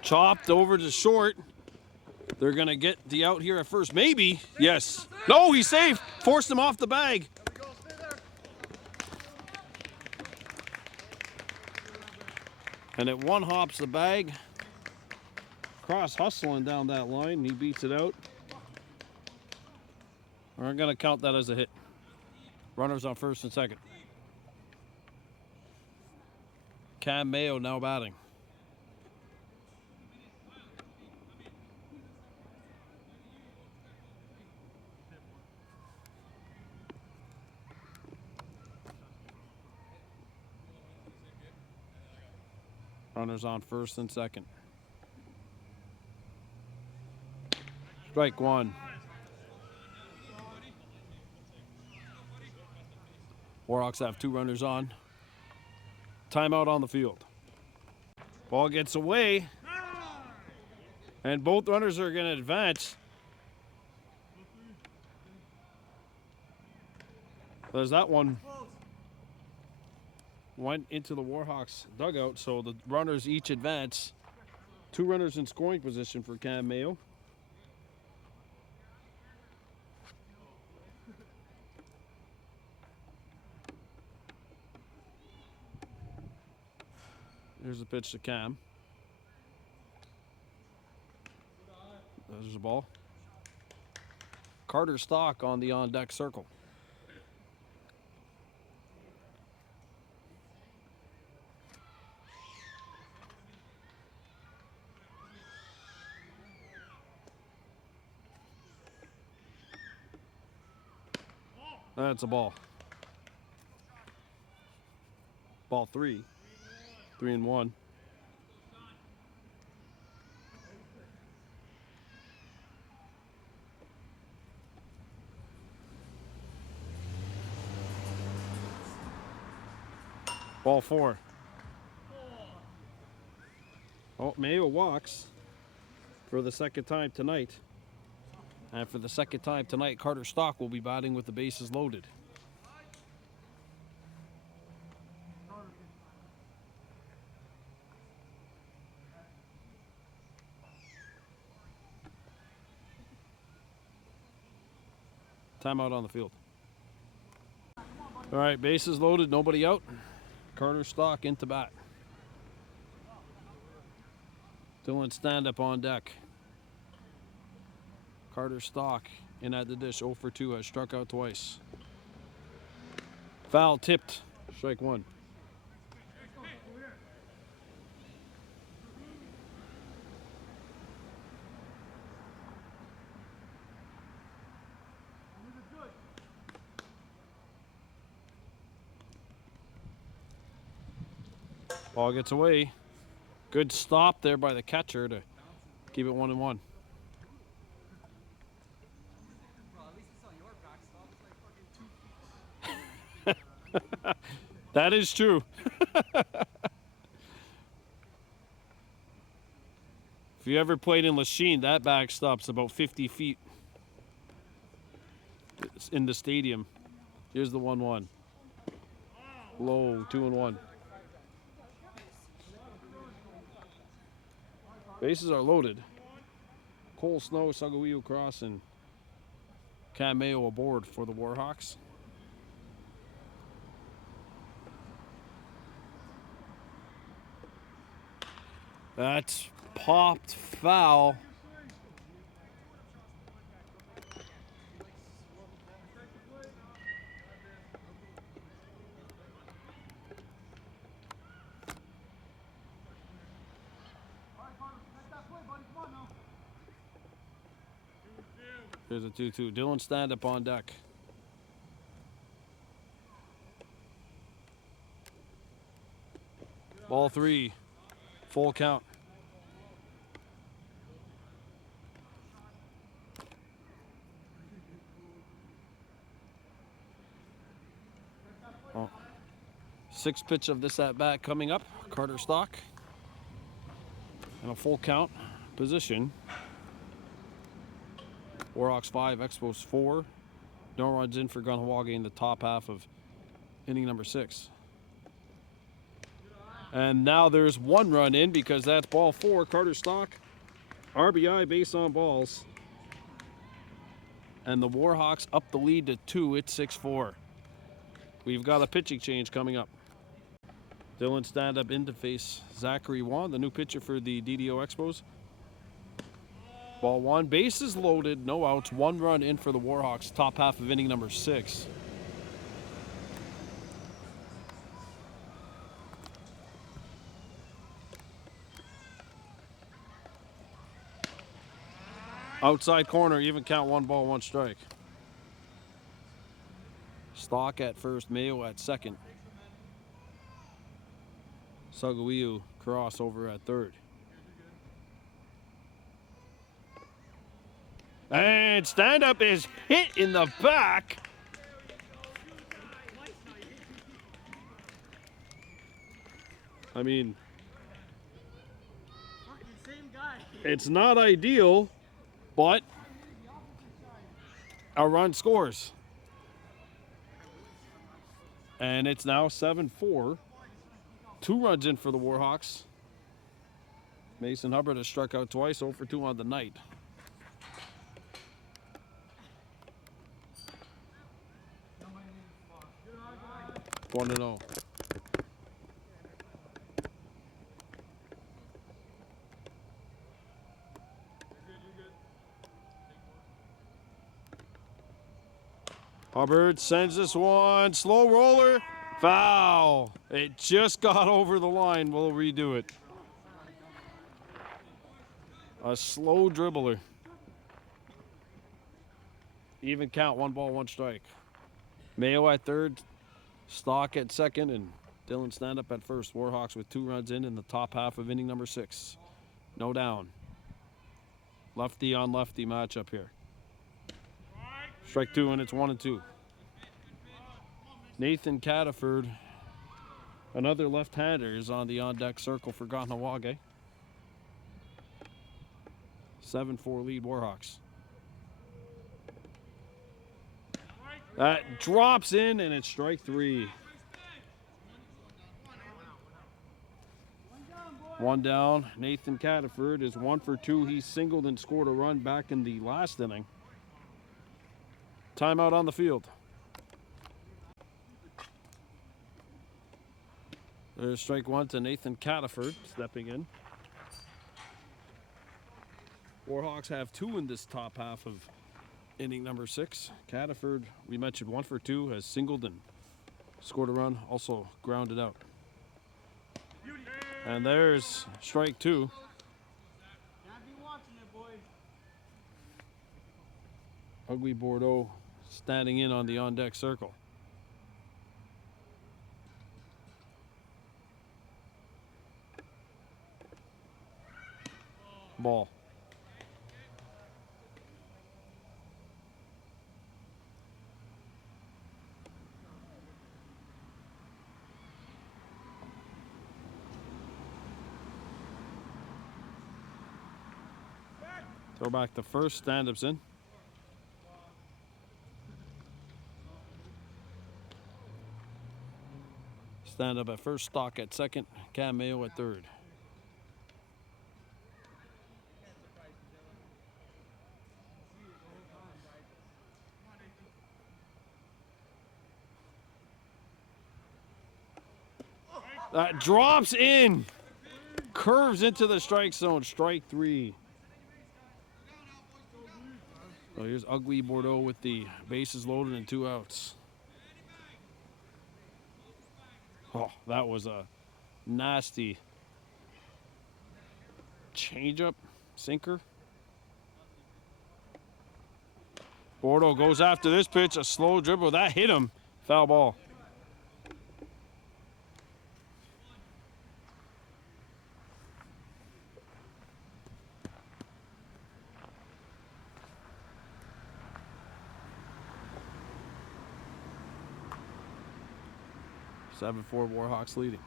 Chopped over to short. They're going to get the out here at first. Maybe. Yes. No, he's safe. Forced him off the bag. And it one hops the bag. Cross hustling down that line. He beats it out. We're going to count that as a hit. Runners on first and second. Cam Mayo now batting. Runners on first and second. Strike 1. Warhawks have 2 runners on. Timeout on the field. Ball gets away. And both runners are going to advance. There's that one. Went into the Warhawks dugout, so the runners each advance. 2 runners in scoring position for Cam Mayo. Here's the pitch to Cam. There's the ball. Carter Stock on the on-deck circle. That's a ball. Ball 3. 3-1. Ball 4. Oh, Mayo walks for the second time tonight. And for the second time tonight, Carter Stock will be batting with the bases loaded. Timeout on the field. All right, bases loaded, nobody out. Carter Stock into bat. Dylan Stand-up on deck. Carter Stock in at the dish, 0 for 2, has struck out twice. Foul tipped, strike 1. Ball gets away. Good stop there by the catcher to keep it 1-1. That is true. If you ever played in Lachine, that backstop's about 50 feet in the stadium. Here's the 1-1. Low, 2-1. Bases are loaded. Cole Snow, Sagawiu Cross, and Cam Mayo aboard for the Warhawks. That's popped foul. Here's a 2-2. Dylan Stand-up on deck. Ball 3. Full count. Oh. 6th pitch of this at bat coming up. Carter Stock. And a full count position. Warhawks 5, Expos 4. No runs in for Kahnawake in the top half of inning number 6. And now there's 1 run in because that's ball 4. Carter Stock, RBI base on balls. And the Warhawks up the lead to 2. It's 6-4. We've got a pitching change coming up. Dylan Stand-up in to face Zachary Wan, the new pitcher for the DDO Expos. Ball 1, bases loaded, no outs, 1 run in for the Warhawks, top half of inning number 6. Outside corner, even count, 1 ball, 1 strike. Stock at first, Mayo at second. Sagawiu Cross over at third. And Stand-up is hit in the back. I mean, it's not ideal, but a run scores. And it's now 7-4. 2 runs in for the Warhawks. Mason Hubbard has struck out twice, 0 for 2 on the night. One to 0. Hubbard sends this one, slow roller, foul. It just got over the line. We'll redo it. A slow dribbler. Even count, 1 ball, 1 strike. Mayo at third, Stock at second, and Dylan Stand-Up at first. Warhawks with 2 runs in the top half of inning number 6. No down. Lefty on lefty matchup here. Strike 2, and it's 1-2. Nathan Cataford, another left-hander, is on the on-deck circle for Kahnawake. 7-4 lead Warhawks. That drops in, and it's strike 3. 1 down. Nathan Cataford is 1 for 2. He singled and scored a run back in the last inning. Timeout on the field. There's strike 1 to Nathan Cataford stepping in. Warhawks have 2 in this top half of inning number 6. Cataford, we mentioned 1 for 2, has singled and scored a run, also grounded out. And there's strike 2. Ugly Bordeaux standing in on the on-deck circle. Ball. Throw back the first, Stand-Up's in. Stand-Up at first, Stock at second, Cam Mayo at third. That drops in, curves into the strike zone, strike 3. So here's Ugly Bordeaux with the bases loaded and 2 outs. Oh, that was a nasty changeup, sinker. Bordeaux goes after this pitch, a slow dribble. That hit him. Foul ball. Seven 4 Warhawks leading.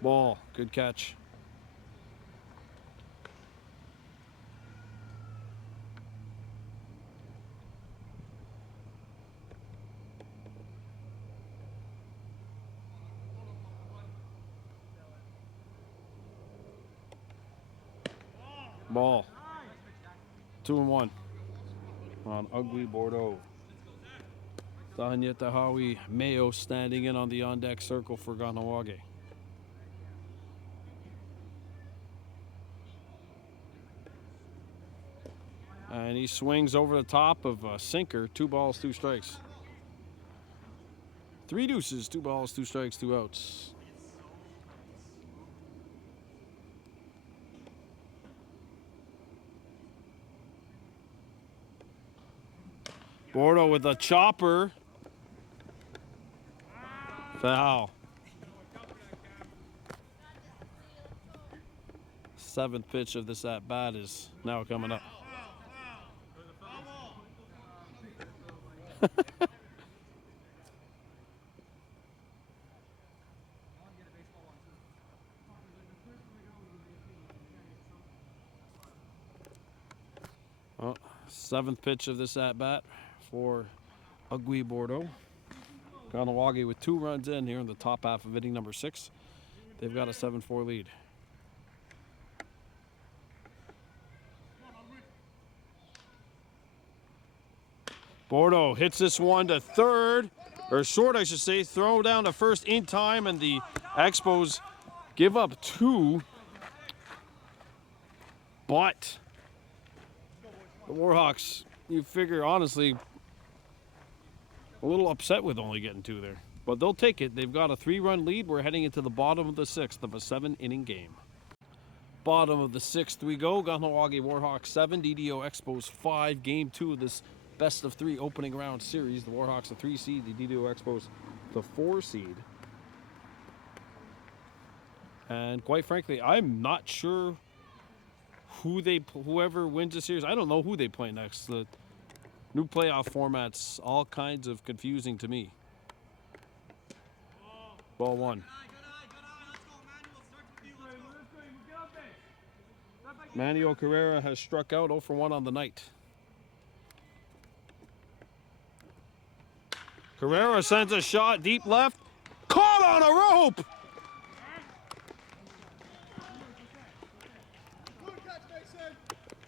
Ball, good catch. Ball. 2-1 on Ugly Bordeaux. Tanya Tahawi Mayo standing in on the on-deck circle for Kahnawake. And he swings over the top of a sinker. 2 balls, 2 strikes. 3 deuces, 2 balls, 2 strikes, 2 outs. Bordeaux with a chopper. Foul. 7th pitch of this at-bat is now coming up. Well, 7th pitch of this at-bat for Ugly Bordeaux. Kahnawake with 2 runs in here in the top half of inning number 6. They've got a 7-4 lead. Bordeaux hits this one to third, or short I should say, throw down to first in time, and the Expos give up 2. But the Warhawks, you figure honestly, a little upset with only getting 2 there. But they'll take it. They've got a 3-run lead. We're heading into the bottom of the 6th of a 7-inning game. Bottom of the 6th we go. Kahnawake Warhawks 7, DDO Expos 5. Game 2 of this best of 3 opening round series. The Warhawks a 3 seed, the DDO Expos the 4 seed. And quite frankly, I'm not sure whoever wins the series. I don't know who they play next. The new playoff format's all kinds of confusing to me. Ball 1. Manuel Carrera has struck out 0 for 1 on the night. Carrera sends a shot deep left. Caught on a rope!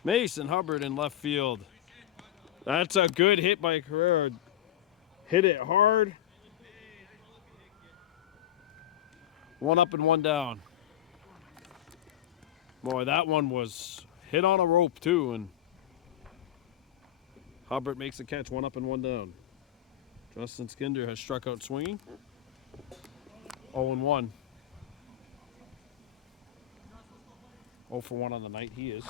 Mason Hubbard in left field. That's a good hit by Carrera. Hit it hard. 1 up and 1 down. Boy, that one was hit on a rope too, and Hubbard makes the catch. 1 up and 1 down. Justin Skinder has struck out swinging. 0 and 1. 0 for 1 on the night, he is.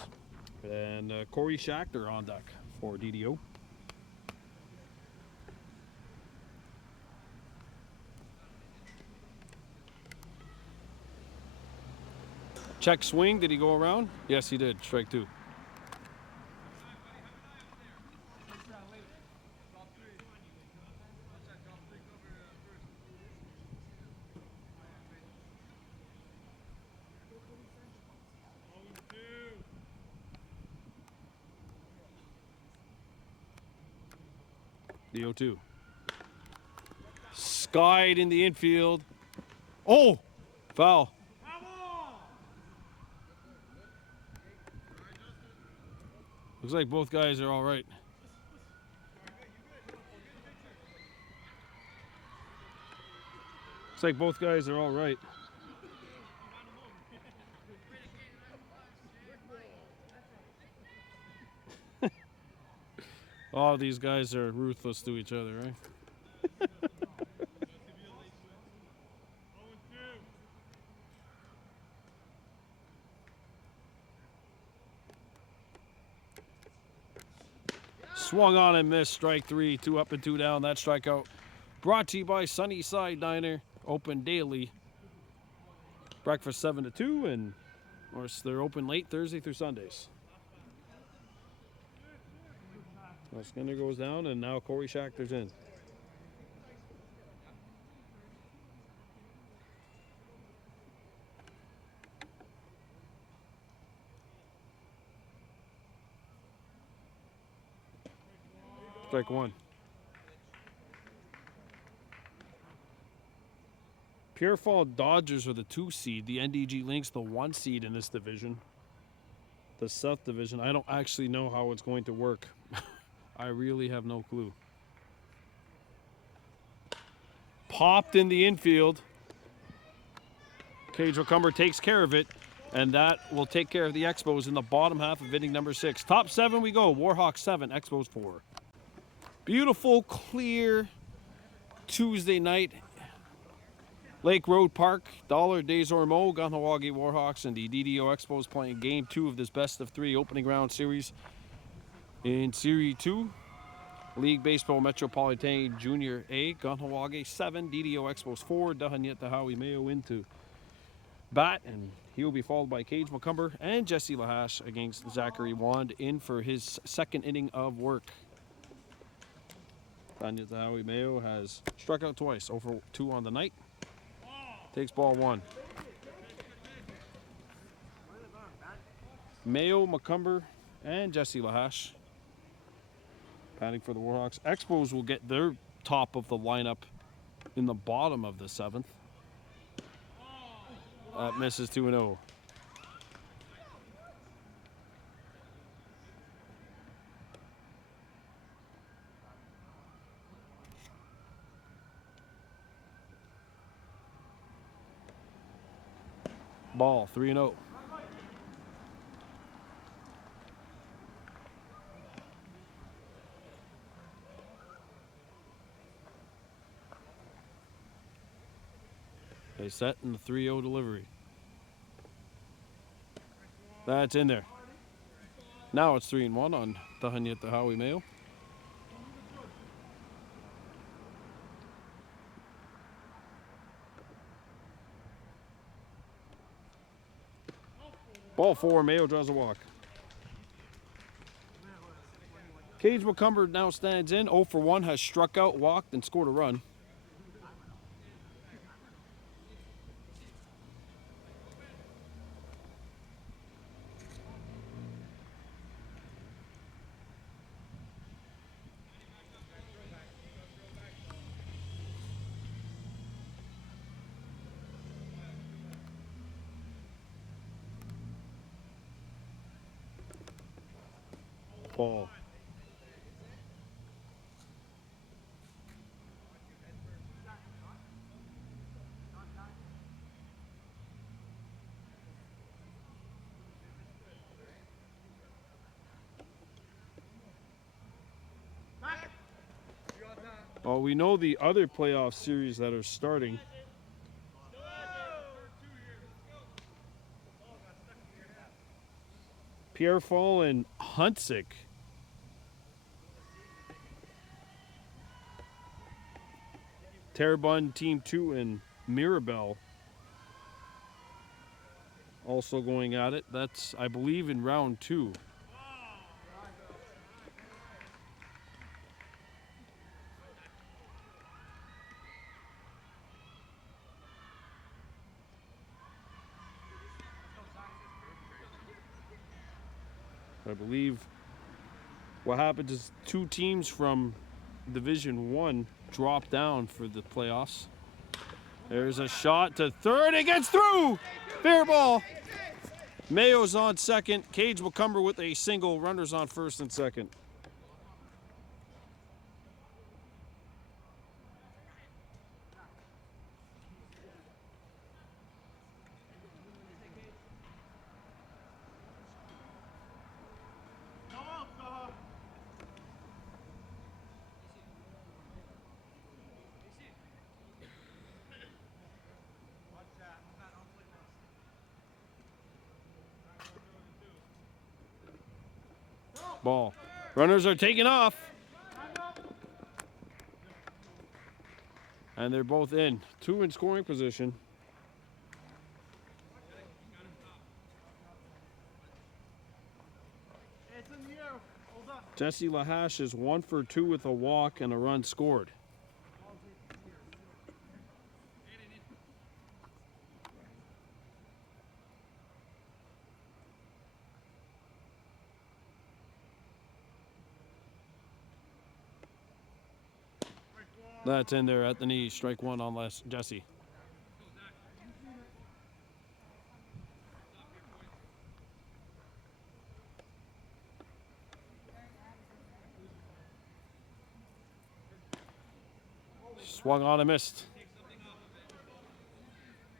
And Corey Schachter on deck for DDO. Check swing, did he go around? Yes, he did. Strike 2. DO2. Skied in the infield. Oh! Foul. Looks like both guys are all right. Looks like both guys are all right. All these guys are ruthless to each other, right? Swung on and missed. Strike 3. 2 up and 2 down. That strikeout brought to you by Sunnyside Diner. Open daily. Breakfast 7 to 2, and of course they're open late Thursday through Sundays. Well, Skinner goes down, and now Corey Schachter's in. Strike 1. Pure Fall Dodgers are the 2 seed. The NDG Lynx the 1 seed in this division. The South Division. I don't actually know how it's going to work. I really have no clue. Popped in the infield. Cage McCumber takes care of it, and that will take care of the Expos in the bottom half of inning number 6. Top 7 we go. Warhawks 7, Expos 4. Beautiful, clear Tuesday night. Lake Road Park, Dollar Des Ormeaux, Kahnawake Warhawks, and the DDO Expos playing game 2 of this best of 3 opening round series. In Series 2, League Baseball Metropolitan Junior A, Kahnawake 7, DDO Expos 4, Dahanyeta Howie Mayo into bat, and he will be followed by Cage McCumber and Jesse Lahash against Zachary Wand in for his 2nd inning of work. Dahanyeta Howie Mayo has struck out twice, 0 for 2 on the night. Takes ball 1. Mayo, McCumber, and Jesse Lahash batting for the Warhawks. Expos will get their top of the lineup in the bottom of the 7th. That misses 2-0. Ball, 3-0. They set in the 3-0 delivery. That's in there. Now it's 3-1 on Tahani the Howie Mayo. Ball 4, Mayo draws a walk. Cage McCumber now stands in. 0 for 1, has struck out, walked, and scored a run. Ball. Well, we know the other playoff series that are starting. Pierre Fall and Huntsick. Terrebonne Team 2 and Mirabel also going at it. That's, I believe, in round 2. I believe what happens is 2 teams from Division 1 drop down for the playoffs. There's a shot to third. It gets through! Fair ball. Mayo's on second. Cage McCumber with a single. Runners on first and second. Ball. Runners are taking off. And they're both in. 2 in scoring position. Jesse Lahash is 1 for 2 with a walk and a run scored. That's in there at the knee. Strike 1 on Jesse. Swung on and missed.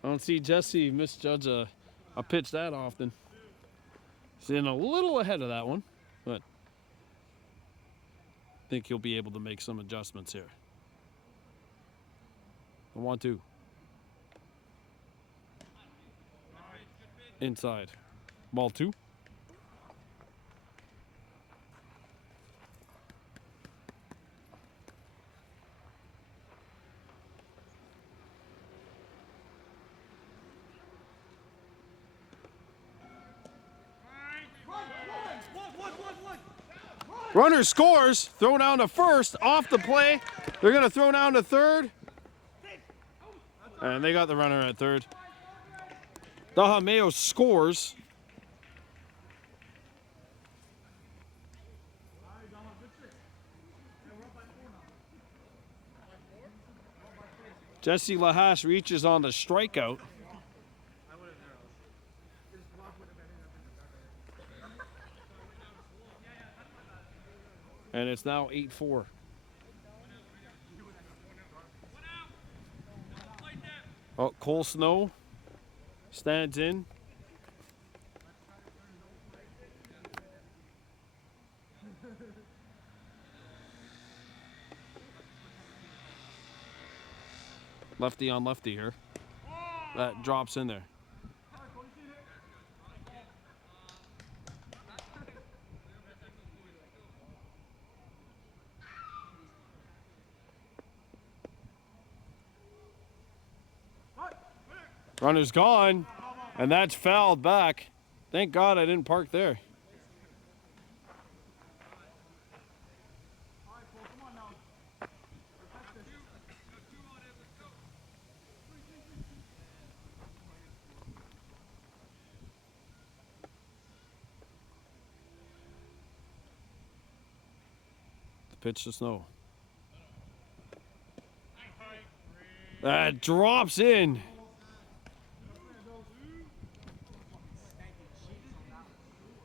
I don't see Jesse misjudge a pitch that often. He's in a little ahead of that one, but I think he'll be able to make some adjustments here. 1-2. Inside. Ball 2. Runner scores. Throw down to first. Off the play. They're going to throw down to third. And they got the runner at third. Daha Mayo scores. Jesse Lahash reaches on the strikeout. And it's now 8-4. Oh, Cole Snow stands in. Lefty on lefty here. That drops in there. Runner's gone, and that's fouled back. Thank God I didn't park there. The pitch to Snow. That drops in.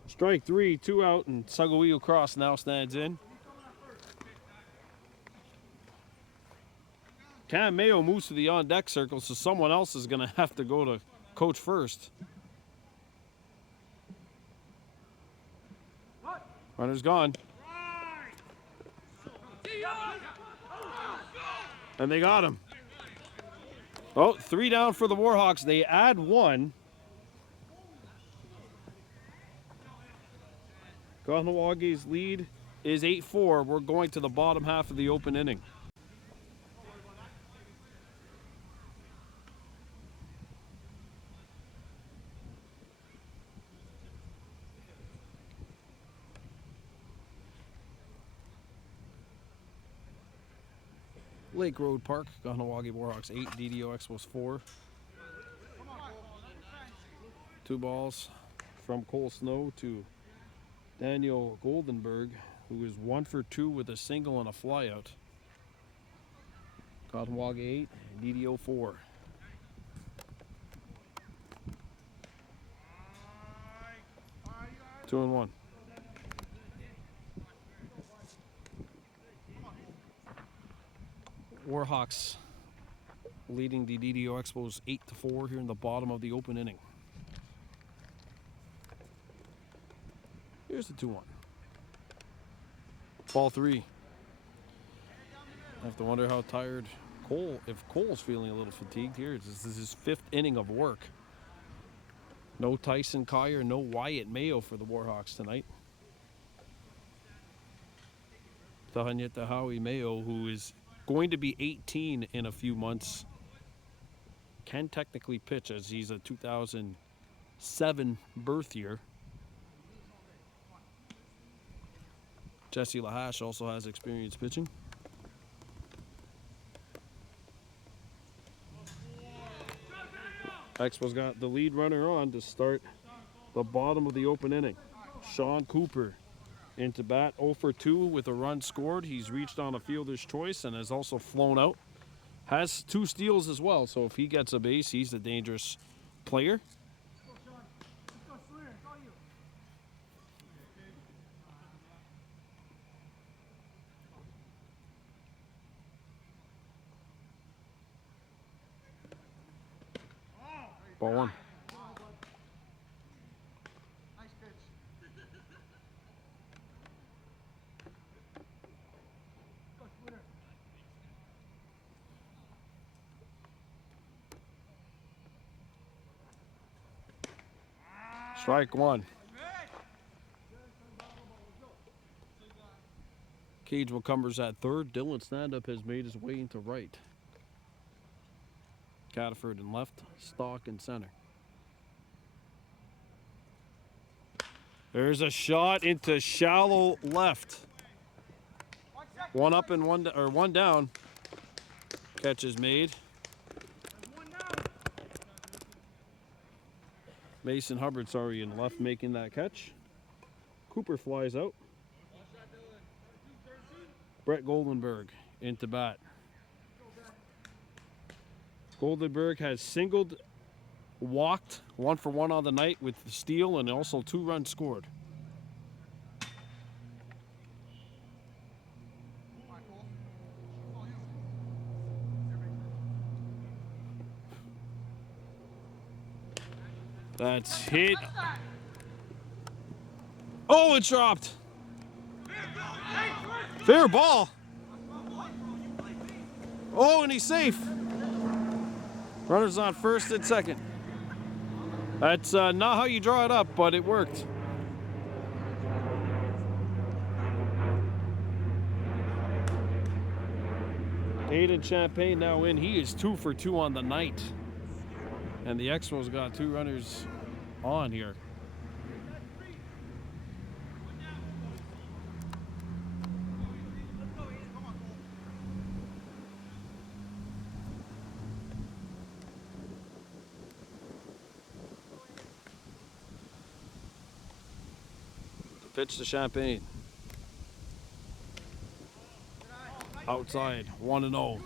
Strike 3, 2 out, and Saguio Cross now stands in. Cam Mayo moves to the on-deck circle, so someone else is going to have to go to coach first. Runner's gone. And they got him. Oh, 3 down for the Warhawks. They add 1. Kahnawake's lead is 8-4. We're going to the bottom half of the open inning. Lake Road Park, Kahnawake Warhawks 8, DDO Expos 4. 2 balls from Cole Snow to Daniel Goldenberg, who is 1 for 2 with a single and a flyout. Kahnawake 8, DDO 4. Two and 1. Warhawks leading the DDO Expos 8-4 here in the bottom of the open inning. Here's the 2-1. Ball 3. I have to wonder how tired Cole, if Cole's feeling a little fatigued here. This is his 5th inning of work. No Tyson Kyer, no Wyatt Mayo for the Warhawks tonight. Tahanyeta Howie Mayo, who is going to be 18 in a few months, can technically pitch as he's a 2007 birth year. Jesse Lahash also has experience pitching. Expos got the lead runner on to start the bottom of the open inning. Sean Cooper into bat, 0 for 2 with a run scored. He's reached on a fielder's choice and has also flown out. Has 2 steals as well, so if he gets a base, he's a dangerous player. Ball 1. Strike 1. Cage McCumbers at third. Dylan Standup has made his way into right. Cataford in left. Stock in center. There's a shot into shallow left. 1 up and 1 down. Catch is made. Mason Hubbard, sorry, in left making that catch. Cooper flies out. Brett Goldenberg into bat. Goldenberg has singled, walked 1 for 1 on the night with the steal and also 2 runs scored. That's hit. Oh, it dropped. Fair ball. Oh, and he's safe. Runners on first and second. That's not how you draw it up, but it worked. Aiden Champagne now in. He is 2 for 2 on the night. And the Expos got 2 runners on here. Pitch to Champagne. Outside, 1-0.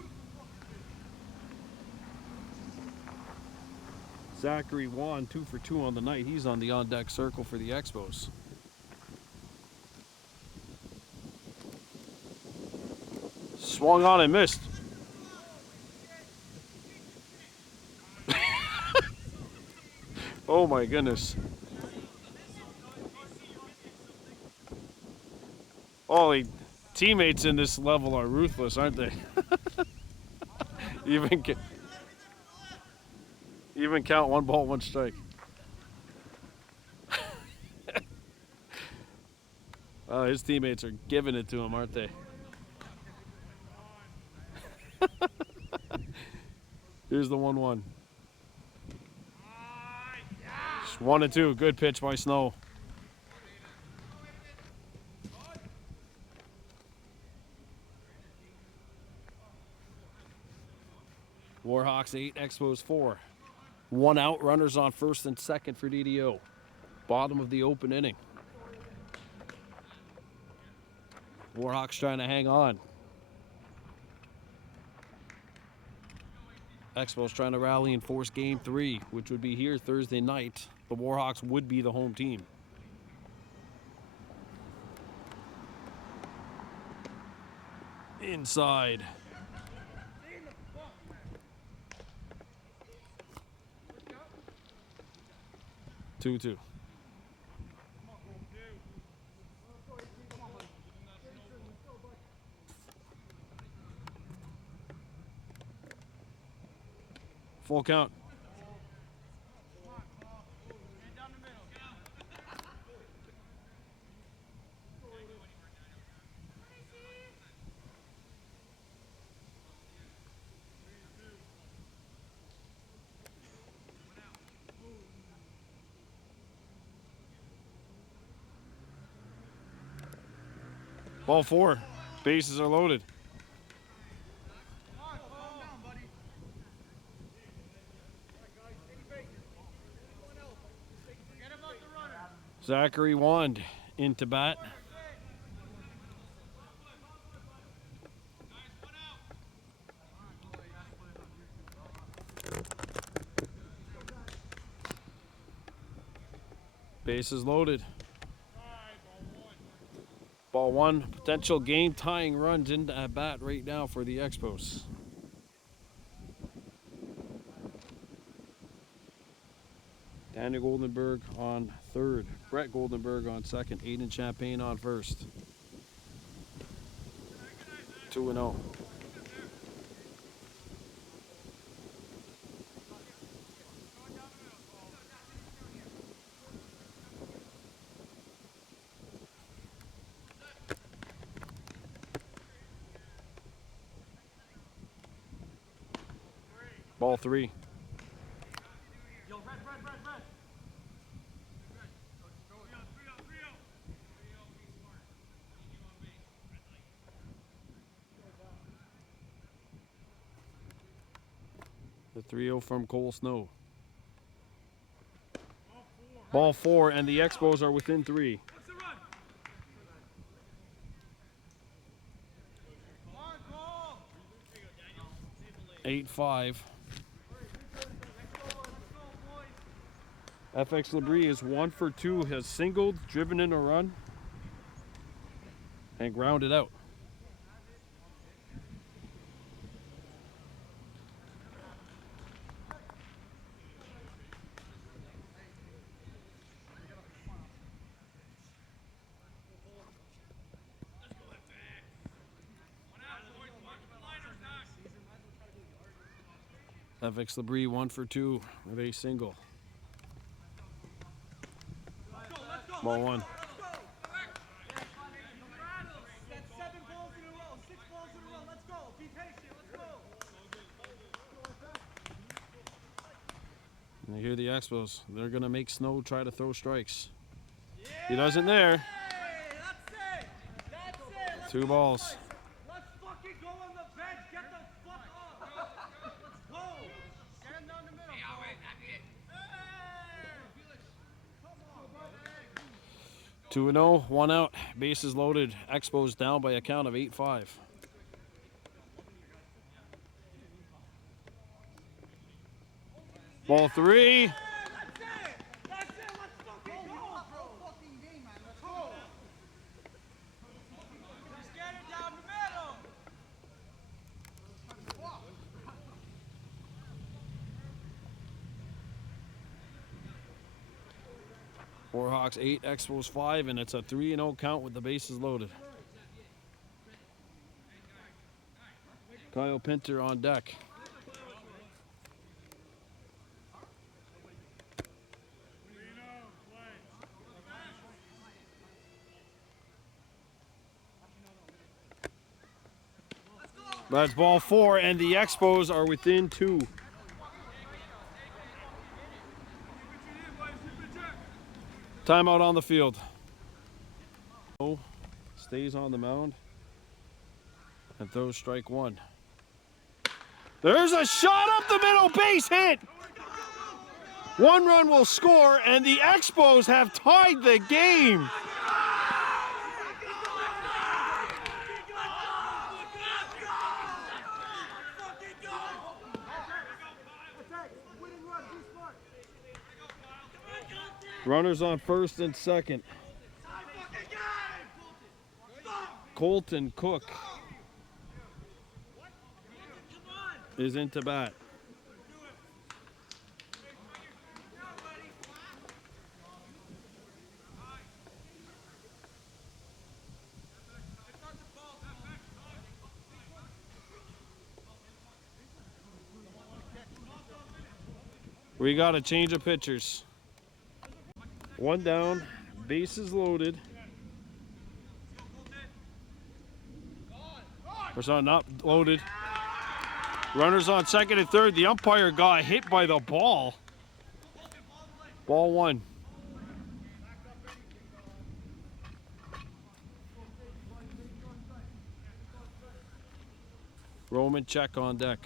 Zachary Wan, 2 for 2 on the night. He's on the on-deck circle for the Expos. Swung on and missed. Oh my goodness. Oh, teammates in this level are ruthless, aren't they? Even count 1 ball, 1 strike. His teammates are giving it to him, aren't they? Here's the 1-1. 1-2. Good pitch by Snow. Warhawks 8, Expos 4. 1 out, runners on first and second for DDO. Bottom of the open inning. Warhawks trying to hang on. Expos trying to rally and force game 3, which would be here Thursday night. The Warhawks would be the home team. Inside. 2-2. Full count. Ball 4. Bases are loaded. Zachary Wand into bat. Bases loaded. Ball 1. Potential game tying runs into at bat right now for the Expos. Daniel Goldenberg on third. Brett Goldenberg on second. Aiden Champagne on first. 2-0. Ball 3. The 3-0 from Cole Snow. Ball 4, and the Expos are within 3. Eight 5. FX Labrie is 1 for 2, has singled, driven in a run, and grounded out. FX Labrie 1 for 2 with a single. Ball 1. And you hear the Expos. They're going to make Snow try to throw strikes. He doesn't there. 2 balls. Let's fucking go on the bench. Get the fuck up. Let's go. Get him down the middle. Hey, 2-0, 1 out. Bases loaded. Expos down by a count of 8-5. Ball 3. that's it. Let's fucking go. Fucking game, man. Let's go. Just get it down the middle. Warhawks 8, Expos 5, and it's a 3-0 count with the bases loaded. Kyle Pinter on deck. That's ball 4, and the Expos are within 2. Timeout on the field. Stays on the mound and throws strike 1. There's a shot up the middle, base hit. 1 run will score, and the Expos have tied the game. Runners on first and second. Colton Cook is into bat. We got a change of pitchers. 1 down, bases loaded. Or sorry, not loaded. Runners on second and third. The umpire got hit by the ball. Ball 1. Roman check on deck.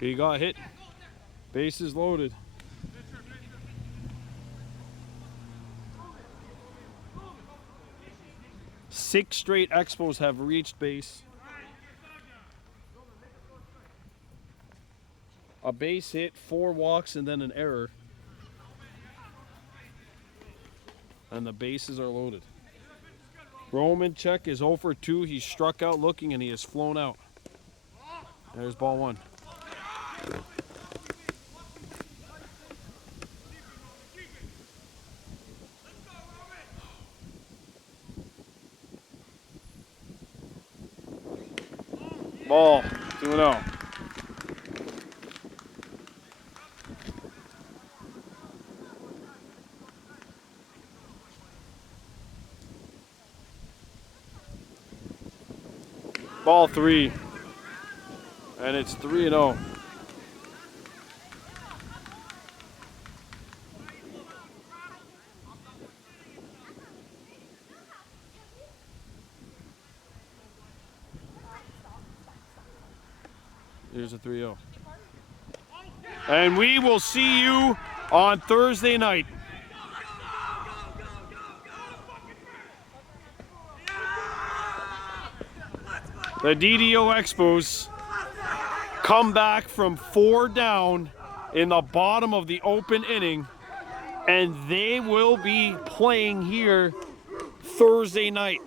He got hit. Bases loaded. Six straight Expos have reached base. A base hit, 4 walks, and then an error. And the bases are loaded. Roman check is 0 for 2. He struck out looking and he has flown out. There's ball 1. Ball 2-0. Ball 3. And it's 3-0. Here's a 3-0. And we will see you on Thursday night. The DDO Expos come back from 4 down in the bottom of the open inning, and they will be playing here Thursday night.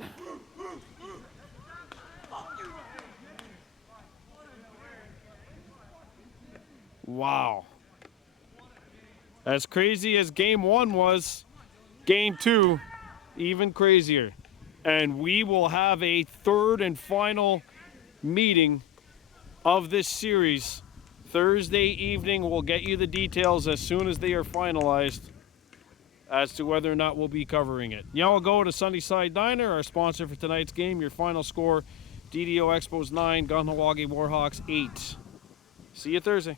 Wow. As crazy as game 1 was, game 2, even crazier. And we will have a third and final meeting of this series Thursday evening. We'll get you the details as soon as they are finalized as to whether or not we'll be covering it. Now we'll go to Sunnyside Diner, our sponsor for tonight's game. Your final score, DDO Expos 9, Kahnawake Warhawks 8. See you Thursday.